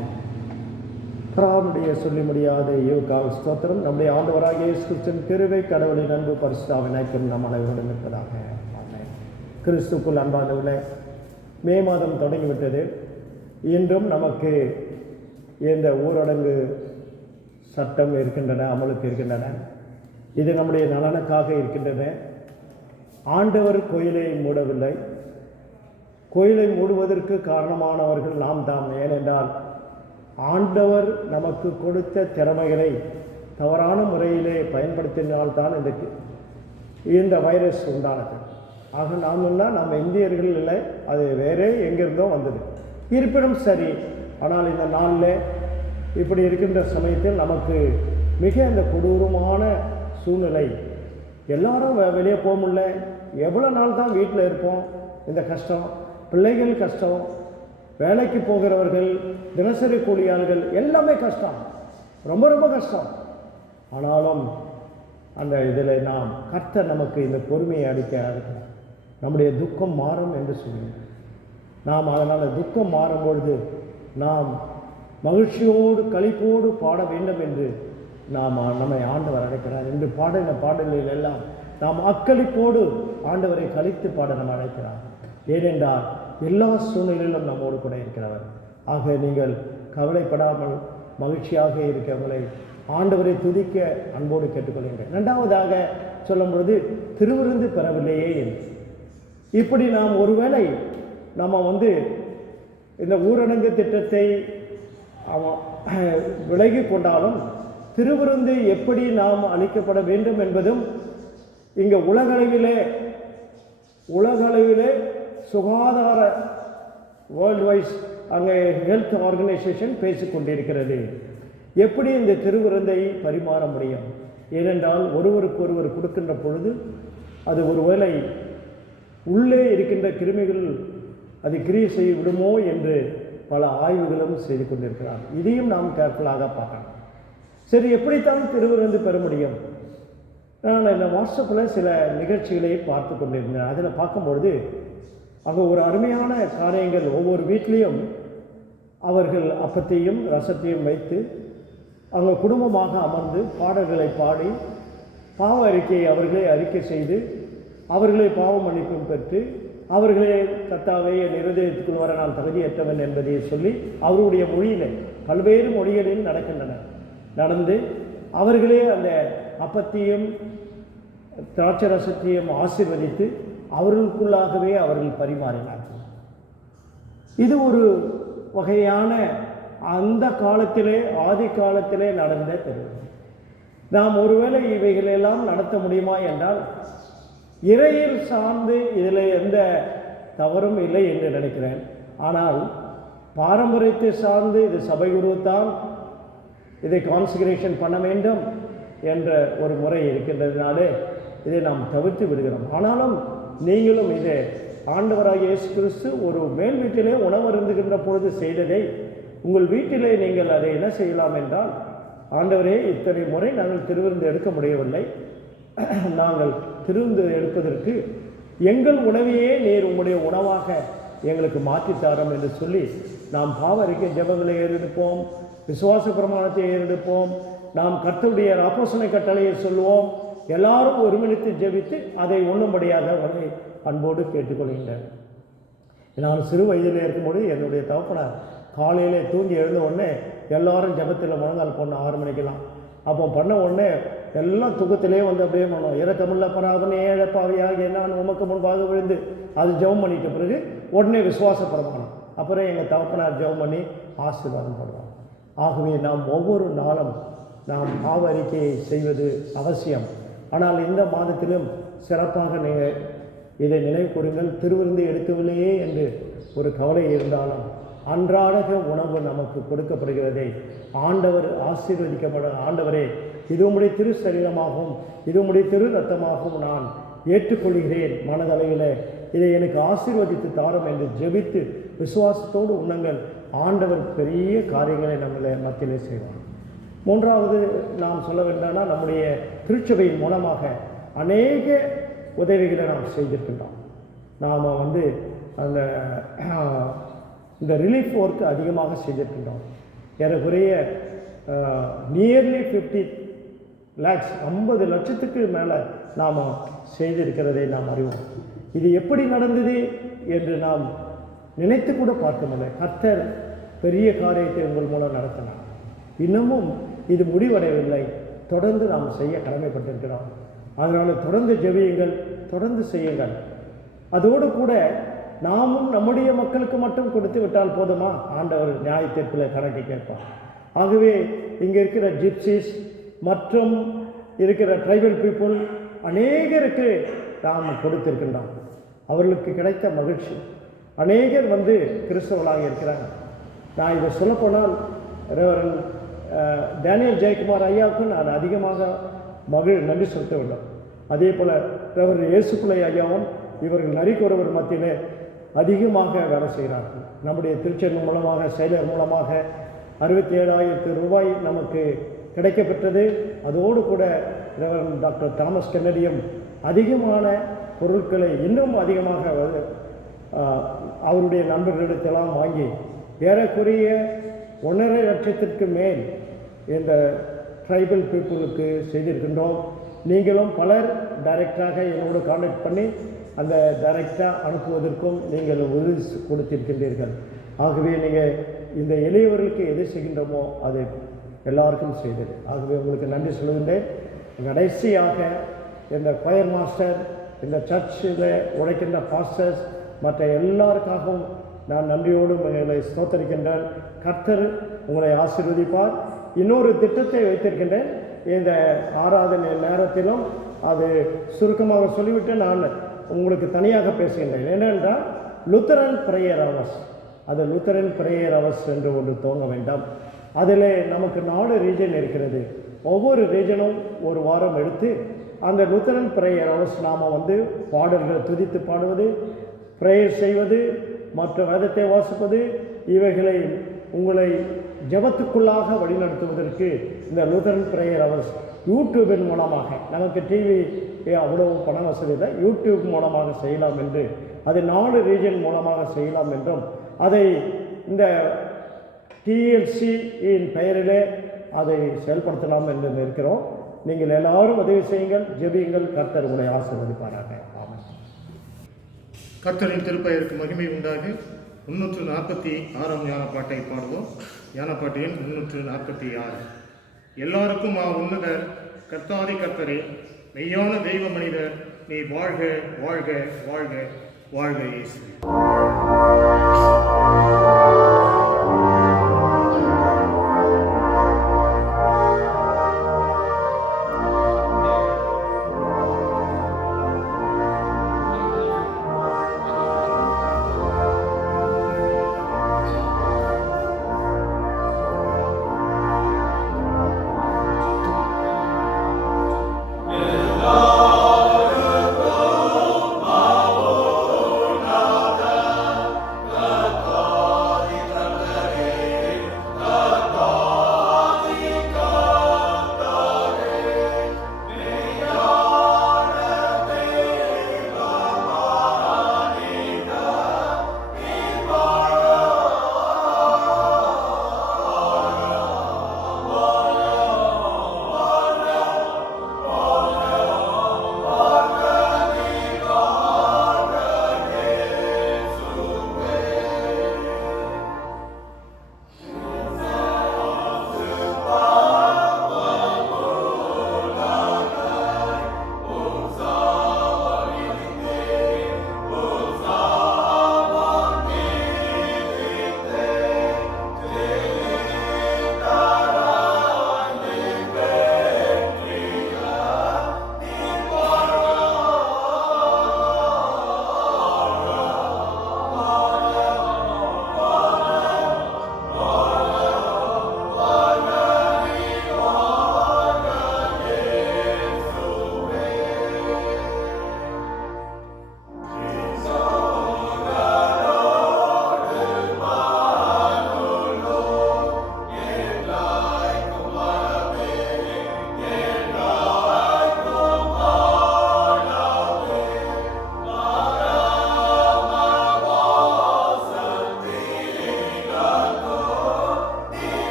பிராமுடைய சொல்லி முடியாத யோகாவ ஸ்தோத்திரம். நம்முடைய ஆண்டவராகிய இயேசு கிறிஸ்துவின் கிருபை, கடவுளின் அன்பு, பரிசுத்தாவின் ஐக்கியம் நம் அனைவருடன் இருப்பதாக. ஆமென். கிறிஸ்துக்குள் அன்பானவர்களே, மே மாதம் தொடங்கிவிட்டது. இன்றும் நமக்கு இந்த ஊரடங்கு சட்டம் இருக்கின்றன, அமலுக்கு இருக்கின்றன. இது நம்முடைய நலனுக்காக இருக்கின்றன. ஆண்டவர் கோயிலை மூடவில்லை. கோயிலை மூடுவதற்கு காரணமானவர்கள் நாம் தான். ஏனென்றால் ஆண்டவர் நமக்கு கொடுத்த திறமைகளை தவறான முறையிலே பயன்படுத்தினால்தான் இந்த வைரஸ் உண்டானது. ஆக நாம் இந்தியர்கள் இல்லை, அது வேறே எங்கிருந்தோ வந்தது. இருப்பினும் சரி, ஆனால் இந்த நாளில் இப்படி இருக்கின்ற சமயத்தில் நமக்கு மிக இந்த கொடூரமான சூழ்நிலை எல்லாரும் வெளியே போக முடியல, எவ்வளோ நாள் தான் வீட்டில் இருப்போம், இந்த கஷ்டம், பிள்ளைகள் கஷ்டம், வேலைக்கு போகிறவர்கள், தினசரி கூலியாளர்கள் எல்லாமே கஷ்டம், ரொம்ப ரொம்ப கஷ்டம். ஆனாலும் அந்த இதில் நாம் கர்த்தர் நமக்கு இந்த பொறுமையை அளிக்கிறார்கள். நம்முடைய துக்கம் மாறும் என்று சொல்லுங்கள். நாம் அதனால் துக்கம் மாறும்பொழுது நாம் மகிழ்ச்சியோடு களிப்போடு பாட வேண்டும் என்று நம்மை ஆண்டவர் அழைக்கிறார். என்று பாடின பாடல்களில் எல்லாம் நாம் அக்களிப்போடு ஆண்டவரை கழித்து பாட நம்ம அழைக்கிறார். ஏனென்றால் எல்லா சூழ்நிலையிலும் நம்மோடு கூட இருக்கிறவர். ஆக நீங்கள் கவலைப்படாமல் மகிழ்ச்சியாக இருக்கிறவர்களை ஆண்டவரை துதிக்க அன்போடு கேட்டுக்கொள்கின்றேன். இரண்டாவதாக சொல்லும் பொழுது திருவிருந்து பெறவில்லையே என்று. இப்படி நாம் ஒருவேளை நம்ம இந்த ஊரடங்கு திட்டத்தை விலகி கொண்டாலும் திருவிருந்து எப்படி நாம் அளிக்கப்பட வேண்டும் என்பதும் இங்கே உலகளவிலே சுகாதார வேர்ல்டு வைஸ் அங்கே ஹெல்த் ஆர்கனைசேஷன் பேசிக்கொண்டிருக்கிறது. எப்படி இந்த திருவிருந்தை பரிமாற முடியும்? ஏனென்றால் ஒருவருக்கு ஒருவர் கொடுக்கின்ற பொழுது அது ஒருவேளை உள்ளே இருக்கின்ற கிருமிகள் அது கிரியை செய்ய விடுமோ என்று பல ஆய்வுகளும் செய்து கொண்டிருக்கிறார். இதையும் நாம் கேர்ஃபுல்லாக பார்க்கணும். சரி, எப்படித்தான் திருவிருந்து பெற முடியும்? நான் இந்த வாட்ஸ்அப்பில் சில நிகழ்ச்சிகளை பார்த்து கொண்டிருந்தேன். அதில் பார்க்கும்பொழுது அங்கே ஒரு அருமையான காரியங்கள், ஒவ்வொரு வீட்லேயும் அவர்கள் அப்பத்தையும் ரசத்தையும் வைத்து அவங்க குடும்பமாக அமர்ந்து பாடல்களை பாடி பாவ அறிக்கையை அவர்களே அறிக்கை செய்து அவர்களே பாவ மன்னிப்பும் பெற்று அவர்களே கர்த்தாவே என் இருதயத்துக்குள் வர நான் தகுதியற்றவன் என்பதை சொல்லி அவருடைய மொழியில் பல்வேறு மொழிகளில் நடந்து அவர்களே அந்த அப்பத்தையும் திராட்சை ரசத்தையும் ஆசீர்வதித்து அவர்களுக்குள்ளாகவே அவர்கள் பரிமாறினார்கள். இது ஒரு வகையான அந்த காலத்திலே ஆதி காலத்திலே நடந்த திருவிழா. நாம் ஒருவேளை இவைகளெல்லாம் நடத்த முடியுமா என்றால் இறையில் சார்ந்து இதில் எந்த தவறும் இல்லை என்று நினைக்கிறேன். ஆனால் பாரம்பரியத்தை சார்ந்து இது சபை குரு தான் இதை கான்சிகரேஷன் பண்ண வேண்டும் என்ற ஒரு முறை இருக்கின்றதுனாலே இதை நாம் தவிர்த்து விடுகிறோம். ஆனாலும் நீங்களும் இதை ஆண்டவராகிய இயேசு கிறிஸ்து ஒரு மேல் வீட்டிலே உணவு இருந்துகின்ற பொழுது செய்ததை உங்கள் வீட்டிலே நீங்கள் அதை என்ன செய்யலாம் என்றால், ஆண்டவரே இத்தனை முறை நாங்கள் திருவிருந்து எடுக்க முடியவில்லை, நாங்கள் திருவிருந்து எடுப்பதற்கு எங்கள் உணவையே நீர் உங்களுடைய உணவாக எங்களுக்கு மாற்றித்தாரோம் என்று சொல்லி நாம் பாவ அறிக்கை ஜெபங்களை ஏறெடுப்போம், விசுவாச பிரமாணத்தை ஏறெடுப்போம், நாம் கர்த்தருடைய அப்போஸ்தலனை கட்டளையை சொல்லுவோம். எல்லாரும் ஒருமித்து ஜெபித்து அதை உண்ணும்படியாக அவரை அன்போடு கேட்டுக்கொள்கின்றேன். நான் சிறு வயதில் இருக்கும்போது என்னுடைய தகப்பனார் காலையிலே தூங்கி எழுந்த உடனே எல்லாரும் ஜெபத்தில் முழங்கால் பண்ண 6 மணிக்கெல்லாம். அப்போ பண்ண உடனே எல்லாம் தூக்கத்திலே அப்படியே பண்ணோம். இறக்கமுள்ள பராதனை ஏழப்பாவியாக நான் உமக்கு முன்பாக விழுந்து அது ஜெபம் பண்ணிட்ட பிறகு உடனே விசுவாச பிரமாணம். அப்புறம் எங்கள் தகப்பனார் ஜெபம் பண்ணி ஆசீர்வாதம் பண்ணுவாங்க. ஆகவே நாம் ஒவ்வொரு நாளும் நாம் பாவ அறிக்கையை செய்வது அவசியம். ஆனால் இந்த மாதத்திலும் சிறப்பாக நீங்கள் இதை நினைவு கூறுங்கள். திருவிருந்து எடுக்கவில்லையே என்று ஒரு கவலை இருந்தாலும் அன்றாட உணவு நமக்கு கொடுக்கப்படுகிறதை ஆண்டவர் ஆசீர்வதிக்கப்பட, ஆண்டவரே இது உம்முடைய திரு சரீரமாகவும் இது உம்முடைய திரு ரத்தமாகவும் நான் ஏற்றுக்கொள்கிறேன், மனதளவில் இதை எனக்கு ஆசீர்வதித்து தாரும் என்று ஜெபித்து விசுவாசத்தோடு உண்ணுங்கள். ஆண்டவர் பெரிய காரியங்களை நம்மளை மத்தியிலே செய்வார். மூன்றாவது நாம் சொல்ல வேண்டாம்னா, நம்முடைய திருச்சபையின் மூலமாக அநேக உதவிகளை நாம் செய்திருக்கின்றோம். நாம் அந்த இந்த ரிலீஃப் ஒர்க்கு அதிகமாக செய்திருக்கின்றோம். ஏறக்குறைய நியர்லி 50 lakhs 50 லட்சத்துக்கு மேலே நாம் செய்திருக்கிறதை நாம் அறிவோம். இது எப்படி நடந்தது என்று நாம் நினைத்து கூட பார்க்க முடியல. கர்த்தர் பெரிய காரியத்தை உங்கள் மூலம் நடத்தினார். இன்னமும் இது முடிவடையவில்லை, தொடர்ந்து நாம் செய்ய கடமைப்பட்டிருக்கிறோம். அதனால் தொடர்ந்து ஜெபியுங்கள், தொடர்ந்து செய்யுங்கள். அதோடு கூட நாமும் நம்முடைய மக்களுக்கு மட்டும் கொடுத்து விட்டால் போதுமா? ஆண்டவர் நியாய தீர்ப்பில் கணக்கு கேட்பார். ஆகவே இங்கே இருக்கிற ஜிப்சிஸ் மற்றும் இருக்கிற ட்ரைபல் பீப்புள் அநேகருக்கு நாம் கொடுத்திருக்கின்றோம். அவர்களுக்கு கிடைத்த மகிழ்ச்சி. அநேகர் கிறிஸ்தவர்களாக இருக்கிறாங்க. நான் இதை சொல்லப்போனால் டேனியல் ஜெயக்குமார் ஐயாவுக்கு நான் அதிகமாக நன்றி செலுத்த வேண்டும். அதே போல் ரெவரண்ட் இயேசுப்பிள்ளை ஐயாவும் இவர்கள் நரிக்கொருவர் மத்தியிலே அதிகமாக வேலை செய்கிறார்கள். நம்முடைய திருச்சென்னை மூலமாக செயலர் மூலமாக 67,000 ரூபாய் நமக்கு கிடைக்கப்பெற்றது. அதோடு கூட ரெவரண்ட் டாக்டர் தாமஸ் கென்னடியும் அதிகமான பொருட்களை இன்னும் அதிகமாக அவருடைய நண்பர்களிடத்தெல்லாம் வாங்கி ஏறக்குறைய 1.5 லட்சத்திற்கு மேல் இந்த ட்ரைபல் பீப்புளுக்கு செய்திருக்கின்றோம். நீங்களும் பலர் டைரெக்டாக என்னோடு கான்டாக்ட் பண்ணி அந்த டைரெக்டாக அனுப்புவதற்கும் நீங்கள் உறுதி கொடுத்திருக்கின்றீர்கள். ஆகவே நீங்கள் இந்த எளியவர்களுக்கு எது செய்கின்றோமோ அது எல்லாருக்கும் செய்தது. ஆகவே உங்களுக்கு நன்றி சொல்கின்றேன். கடைசியாக இந்த கொயர் மாஸ்டர், இந்த சர்ச்சில் உழைக்கின்ற பாஸ்டர்ஸ், மற்ற எல்லாருக்காகவும் நான் நன்றியோடு உங்களை ஸ்தோத்தரிக்கின்றேன். கர்த்தர் உங்களை ஆசீர்வதிப்பார். இன்னொரு திட்டத்தை வைத்திருக்கின்றேன். இந்த ஆராதனை நேரத்திலும் அது சுருக்கமாக சொல்லிவிட்டு நான் உங்களுக்கு தனியாக பேசுகின்றேன். என்னென்றால் லுத்தரன் ப்ரேயர் ஹவர்ஸ், அது லுத்தரன் ப்ரேயர் ஹவர்ஸ் என்று ஒன்று துவங்க வேண்டாம். அதில் நமக்கு 4 ரீஜன் இருக்கிறது. ஒவ்வொரு ரீஜனும் ஒரு வாரம் எடுத்து அந்த லுத்தரன் ப்ரேயர் ஹவர்ஸ் நாம் பாடல்களை துதித்து பாடுவது, ப்ரேயர் செய்வது, மற்ற வேதத்தை வாசிப்பது, இவைகளை உங்களை ஜெபத்துக்குள்ளாக வழிநடத்துவதற்கு இந்த லுத்தரன் ப்ரேயர் ஹவர்ஸ் யூடியூபின் மூலமாக, நமக்கு டிவி அவ்வளவு பண வசதி இல்லை, யூடியூப் மூலமாக செய்யலாம் என்று, அதை 4 ரீஜன் மூலமாக செய்யலாம் என்றும், அதை இந்த TLC-யின் பெயரிலே அதை செயல்படுத்தலாம் என்று இருக்கிறோம். நீங்கள் எல்லாரும் உதவி செய்யுங்கள், ஜெபியுங்கள். கர்த்தர் உங்களை ஆசீர்வதிப்பாராக. ஆமென். கர்த்தரின் திருப்பெயருக்கு மகிமை உண்டாக 346 ஞானப்பாட்டை பாடுவோம். ஞானப்பாட்டு எண் 346. எல்லாருக்கும் உன்னதர் கர்த்தாதி கர்த்தரே, மெய்யான தெய்வ மனிதர், நீ வாழ்க வாழ்க வாழ்க வாழ்க இயேசு.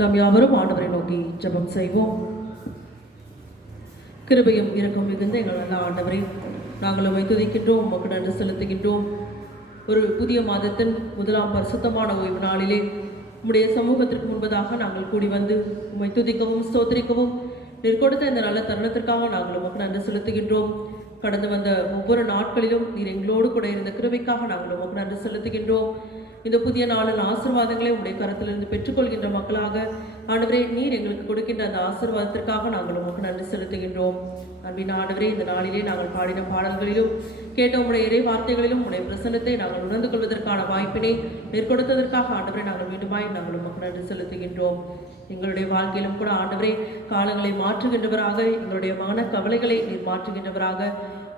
நாம் யாவரும் ஆண்டவரை நோக்கி ஜெபம் செய்வோம். கிருபையும் இரக்கம் மிகுந்த எங்கள் நல்ல ஆண்டவரை, நாங்கள் உம்மை துதிக்கின்றோம், உமக்கு நன்றி செலுத்துகின்றோம். ஒரு புதிய மாதத்தின் 1ஆம் பரிசுத்தமான ஓய்வு நாளிலே உம்முடைய சமூகத்திற்கு முன்பதாக நாங்கள் கூடி வந்து உம்மை துதிக்கவும் ஸ்தோத்திரிக்கவும் நீர் கொடுத்த இந்த நல்ல தருணத்திற்காக நாங்கள் உமக்கு நன்றி செலுத்துகின்றோம். கடந்து வந்த ஒவ்வொரு நாட்களிலும் நீர் எங்களோடு கூட இருந்த கிருபைக்காக நாங்கள் உமக்கு நன்றி செலுத்துகின்றோம். இந்த புதிய நாளின் ஆசீர்வாதங்களை உடைய கரத்திலிருந்து பெற்றுக்கொள்கின்ற மக்களாக ஆண்டவரே நீர் எங்களுக்கு கொடுக்கின்ற அந்த ஆசீர்வாதத்திற்காக நாங்கள் உமக்கு நன்றி செலுத்துகின்றோம். அன்பின் ஆண்டவரே, இந்த நாளிலே நாங்கள் பாடின பாடல்களிலும் கேட்ட உடைய இறை வார்த்தைகளிலும் உடைய பிரசன்னத்தை நாங்கள் உணர்ந்து கொள்வதற்கான வாய்ப்பினை மேற்கொடுத்ததற்காக ஆண்டவரே நாங்கள் மீண்டுமாய் நாங்கள் உமக்கு நன்றி செலுத்துகின்றோம். எங்களுடைய வாழ்க்கையிலும் கூட ஆண்டவரே காலங்களை மாற்றுகின்றவராக, எங்களுடைய மன கவலைகளை நீர் மாற்றுகின்றவராக,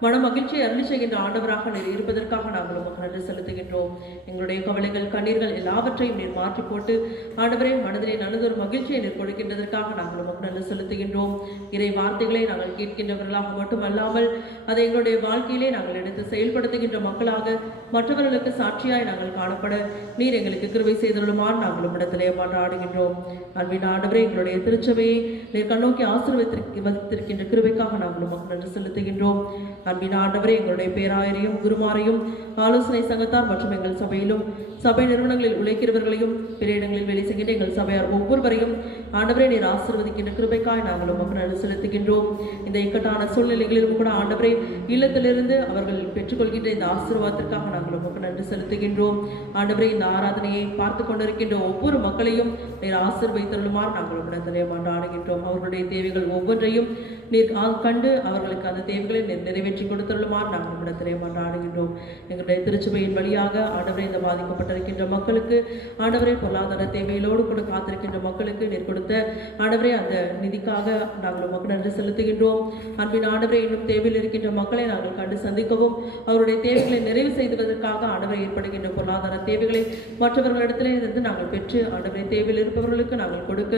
மன மகிழ்ச்சியை அருளி செய்கின்ற ஆண்டவராக நீர் இருப்பதற்காக நாங்கள் உமக்கு நன்றி செலுத்துகின்றோம். எங்களுடைய கவலைகள் கண்ணீர்கள் எல்லாவற்றையும் நீர் மாற்றி போட்டு ஆண்டவரே மனதிலே நல்லதொரு மகிழ்ச்சியை நீர் கொடுக்கின்றதற்காக நாங்கள் உமக்கு நன்றி செலுத்துகின்றோம். இறை வார்த்தைகளை நாங்கள் கேட்கின்றவர்களாக மட்டுமல்லாமல் அதை எங்களுடைய வாழ்க்கையிலே நாங்கள் எடுத்து செயல்படுத்துகின்ற மக்களாக மற்றவர்களுக்கு சாட்சியாய் நாங்கள் காணப்பட நீர் எங்களுக்கு கிருபை செய்துள்ளமாறு நாங்கள் உம்மிடத்திலே மன்றாடுகின்றோம். அன்பின் ஆண்டவரே, எங்களுடைய திருச்சபையை நீர் கண்ணோக்கி ஆசீர்வதித்திருக்கின்ற கிருபைக்காக நாங்கள் உமக்கு நன்றி செலுத்துகின்றோம். அன்பின் ஆண்டவரே, எங்களுடைய பேராயரையும் குருமாரையும் ஆலோசனை சங்கத்தார் மற்றும் எங்கள் சபையிலும் சபை நிறுவனங்களில் உழைக்கிறவர்களையும் பிற இடங்களில் வேலை செய்கின்ற எங்கள் சபையார் ஒவ்வொருவரையும் ஆண்டவரே நீர் ஆசீர்வதிக்கின்ற கிருபைக்காய் நாங்கள் உமக்கு நன்றி செலுத்துகின்றோம். இந்த இக்கட்டான சூழ்நிலைகளிலும் கூட ஆண்டவரே இல்லத்திலிருந்து அவர்கள் பெற்றுக்கொள்கின்ற இந்த ஆசீர்வாதத்திற்காக நாங்கள் உமக்கு நன்றி செலுத்துகின்றோம். ஆண்டவரே, இந்த ஆராதனையை பார்த்து கொண்டிருக்கின்ற ஒவ்வொரு மக்களையும் நீர் ஆசீர்வதித்தருளுமாறு நாங்கள் உம்மிடத்திலே மன்றாடுகின்றோம். அவர்களுடைய தேவைகள் ஒவ்வொன்றையும் நீர் கண்டு அவர்களுக்கு அந்த தேவைகளை நிறைவேற்றி கொடுத்துள்ளுமாறு நாங்கள் உம்மிடத்திலே மன்றாடுகின்றோம். எங்களுடைய திருச்சபையின் வழியாக ஆண்டவரே இந்த பாதிக்கப்பட்டிருக்கின்ற மக்களுக்கு ஆண்டவரே பொருளாதார தேவைகளோடு கூட காத்திருக்கின்ற மக்களுக்கு நீர் கொடுத்த ஆண்டவரே அந்த நிதிக்காக நாங்கள் உமக்கு நன்றி செலுத்துகின்றோம். அன்பின் ஆண்டவரே, இன்னும் தேவையில் இருக்கின்ற மக்களை நாங்கள் கண்டு சந்திக்கவும் அவருடைய தேவைகளை நிறைவு செய்வதற்காக ஆண்டவரை ஏற்படுகின்ற பொருளாதார தேவைகளை மற்றவர்களிடத்திலே இருந்து நாங்கள் பெற்று ஆண்டவரை தேவையில் இருப்பவர்களுக்கு நாங்கள் கொடுக்க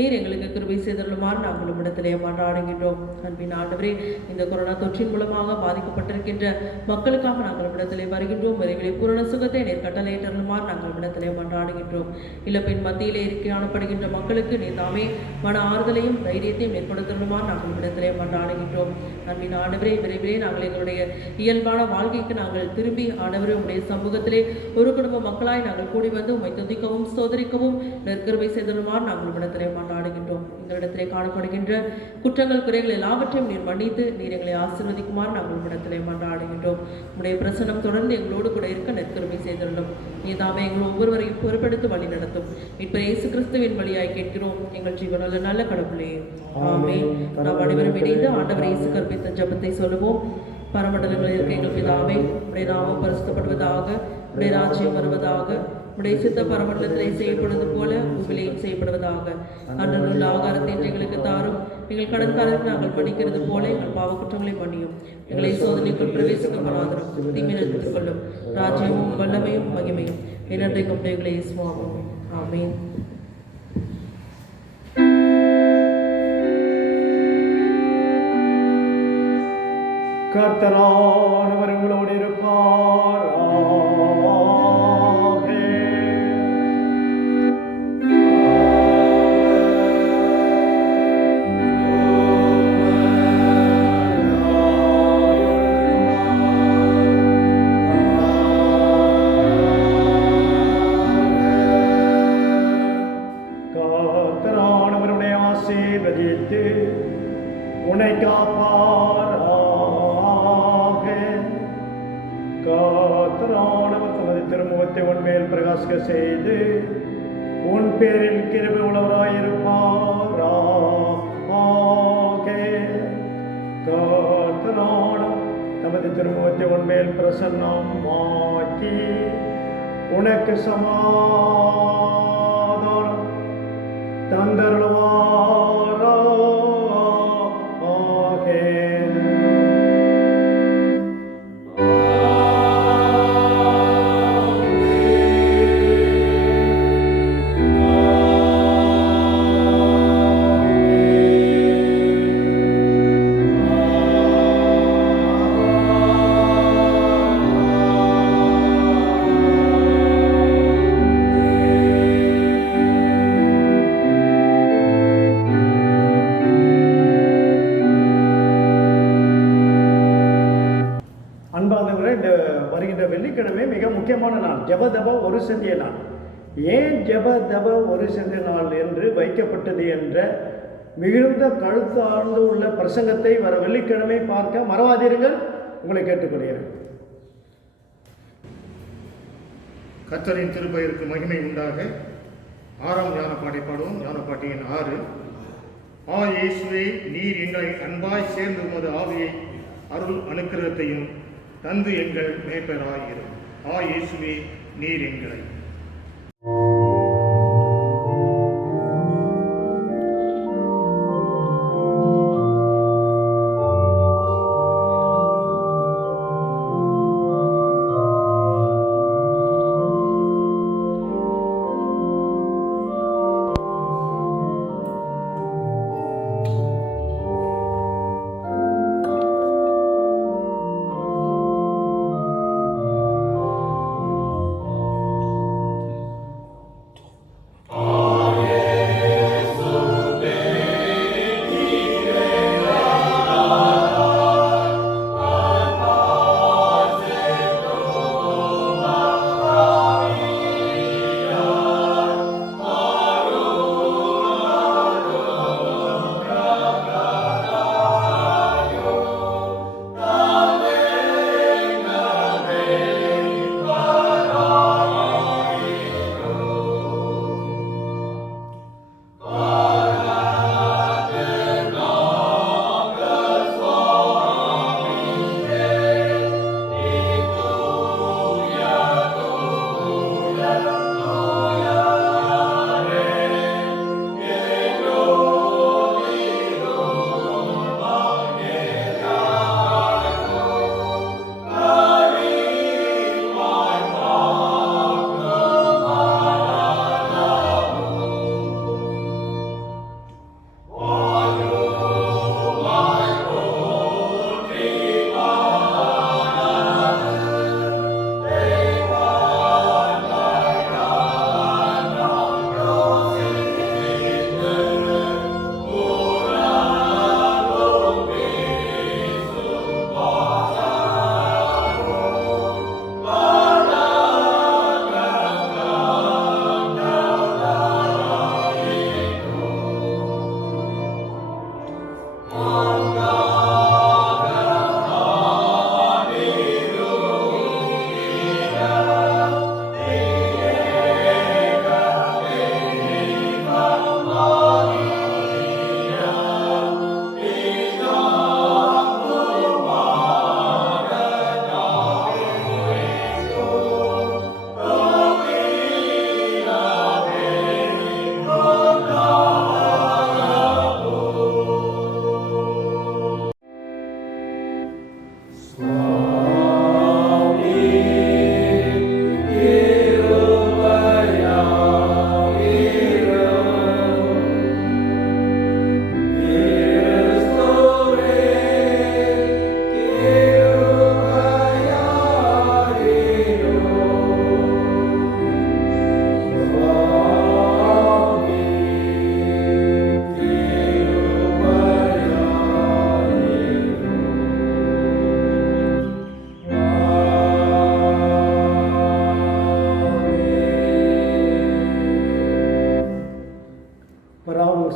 நீர் எங்களுக்கு கிருபை செய்துள்ளுமாறு நாங்கள் உம்மிடத்திலே மன்றாடுகின்றோம். அன்பின் ஆண்டவரே, இந்த கொரோனா தொற்றின் மூலமாக பாதிக்கப்பட்டிருக்கின்ற மக்களுக்காக நாங்கள் உம்மிடத்திலே வருகின்றோம். விரைவிலே பூரண சுகத்தை நீர் கட்டளையிட்டருளுமாறு நாங்கள் உம்மிடத்திலே மன்றாடுகின்றோம். இழப்பின் மத்தியிலே காணப்படுகின்ற மக்களுக்கு நீர் தாமே மன ஆறுதலையும் தைரியத்தையும் ஏற்படுத்தருளுமாறு நாங்கள் உம்மிடத்திலே மன்றாடுகின்றோம். அன்பின் ஆண்டவரே, விரைவிலே நாங்கள் எங்களுடைய இயல்பான வாழ்க்கைக்கு நாங்கள் திரும்பி ஆண்டவரே உம்முடைய சமூகத்திலே ஒரு குடும்ப மக்களாய் நாங்கள் கூடி வந்து உம்மை துதிக்கவும் சோதரிக்கவும் நெற்கிருபை செய்தருளுமாறு நாங்கள் உம்மிடத்திலே மன்றாடுகின்றோம். எங்களிடத்திலே காணப்படுகின்ற குற்றங்கள் குறைகள் எல்லாவற்றையும் நீர் மன்னித்து நீர் எங்களை ஆசீர்வதிக்குமாறு நாங்கள் உம்மிடத்திலே மன்றாடுகின்றோம். உம்முடைய பிரசன்னம் தொடர்ந்து எங்களோடு கூட இருக்க நெற்கிருபை செய்தருளும். நீதாமே எங்கள் ஒவ்வொருவரையும் பொறுப்பெடுத்து வழி நடத்தும். இப்ப இயேசு கிறிஸ்துவின் வழியாய் கேட்கிறோம் எங்கள் ஜீவனுள்ள நல்ல கடவுளே, ஆமென். நாம் அனைவரும் இணைந்து ஆண்டவர் இயேசு கற்பித்த ஜெபத்தை சொல்லுவோம். பரமண்டலங்களில் இருக்க எங்கள் பிதாவே, உம்முடைய நாமம் பரிசுத்தப்படுவதாக, உம்முடைய ராஜ்யம் வருவதாக, உம்முடைய சித்த பரமண்டலத்திலே செய்யப்படுவது போல பூமியிலேயும் செய்யப்படுவதாக. அன்றுள்ள ஆகாரத்தை எங்களுக்கு தாரும். எங்கள் கடன்காரருக்கு நாங்கள் மன்னிக்கிறது போல எங்கள் பாவ குற்றங்களை மன்னியும். எங்களை சோதனைக்குள் பிரவேசிக்க பண்ணாதரும். தீமை நிறுத்திக் கொள்ளும். ராஜ்யமும் வல்லமையும் மகிமையும் என்னென்றைக்கும் உடையவர்களே இயேசுவாகும். ஆமென். கர்த்தரானவர் உங்களோடு இருப்பார். கர்த்தரானவருடைய ஆசீர்வதித்து உன்னை காப்பார். கர்த்தரானவர் தமது திருமுகத்தை உன்மேல் பிரகாசிக்க செய்து உன் பேரில் கிருபை உள்ளவராயிருப்பார். கர்த்தரானவர் தமது திருமுகத்தை உன்மேல் பிரசன்னமாக்கி உனக்கு சமாதானம் தந்தருள்வாரா. இந்த வருகின்ற வெள்ளிக்கிழமை மிக முக்கியமான நாள், ஜெபதப ஒரு சந்திய நாள். ஏன் ஜெபதப ஒரு சந்திய நாள் என்று வைக்கப்பட்டது என்ற மிகுந்த கழுத்தார்ந்து உள்ள பிரசங்கத்தை வர வெள்ளிக்கிழமை பார்க்க மறவாதீர்கள். உங்களை கேட்டுக்கொள்கிறேன். கர்த்தரின் திருப்பெயருக்கு மகிமை உண்டாக. 6ஆம் ஞான பாட்டை பாடுவோம். ஞான பாட்டு எண் 6. இயேசுவே, நீர் எங்களை அன்பாய் சேர்ந்து உமது ஆவியை அருள் அனுக்கிரகத்தையும் தந்து எங்கள் மேய்ப்பராயிரும். இயேசுவே, நீர் எங்களை.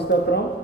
ஸ்தோத்திரம்.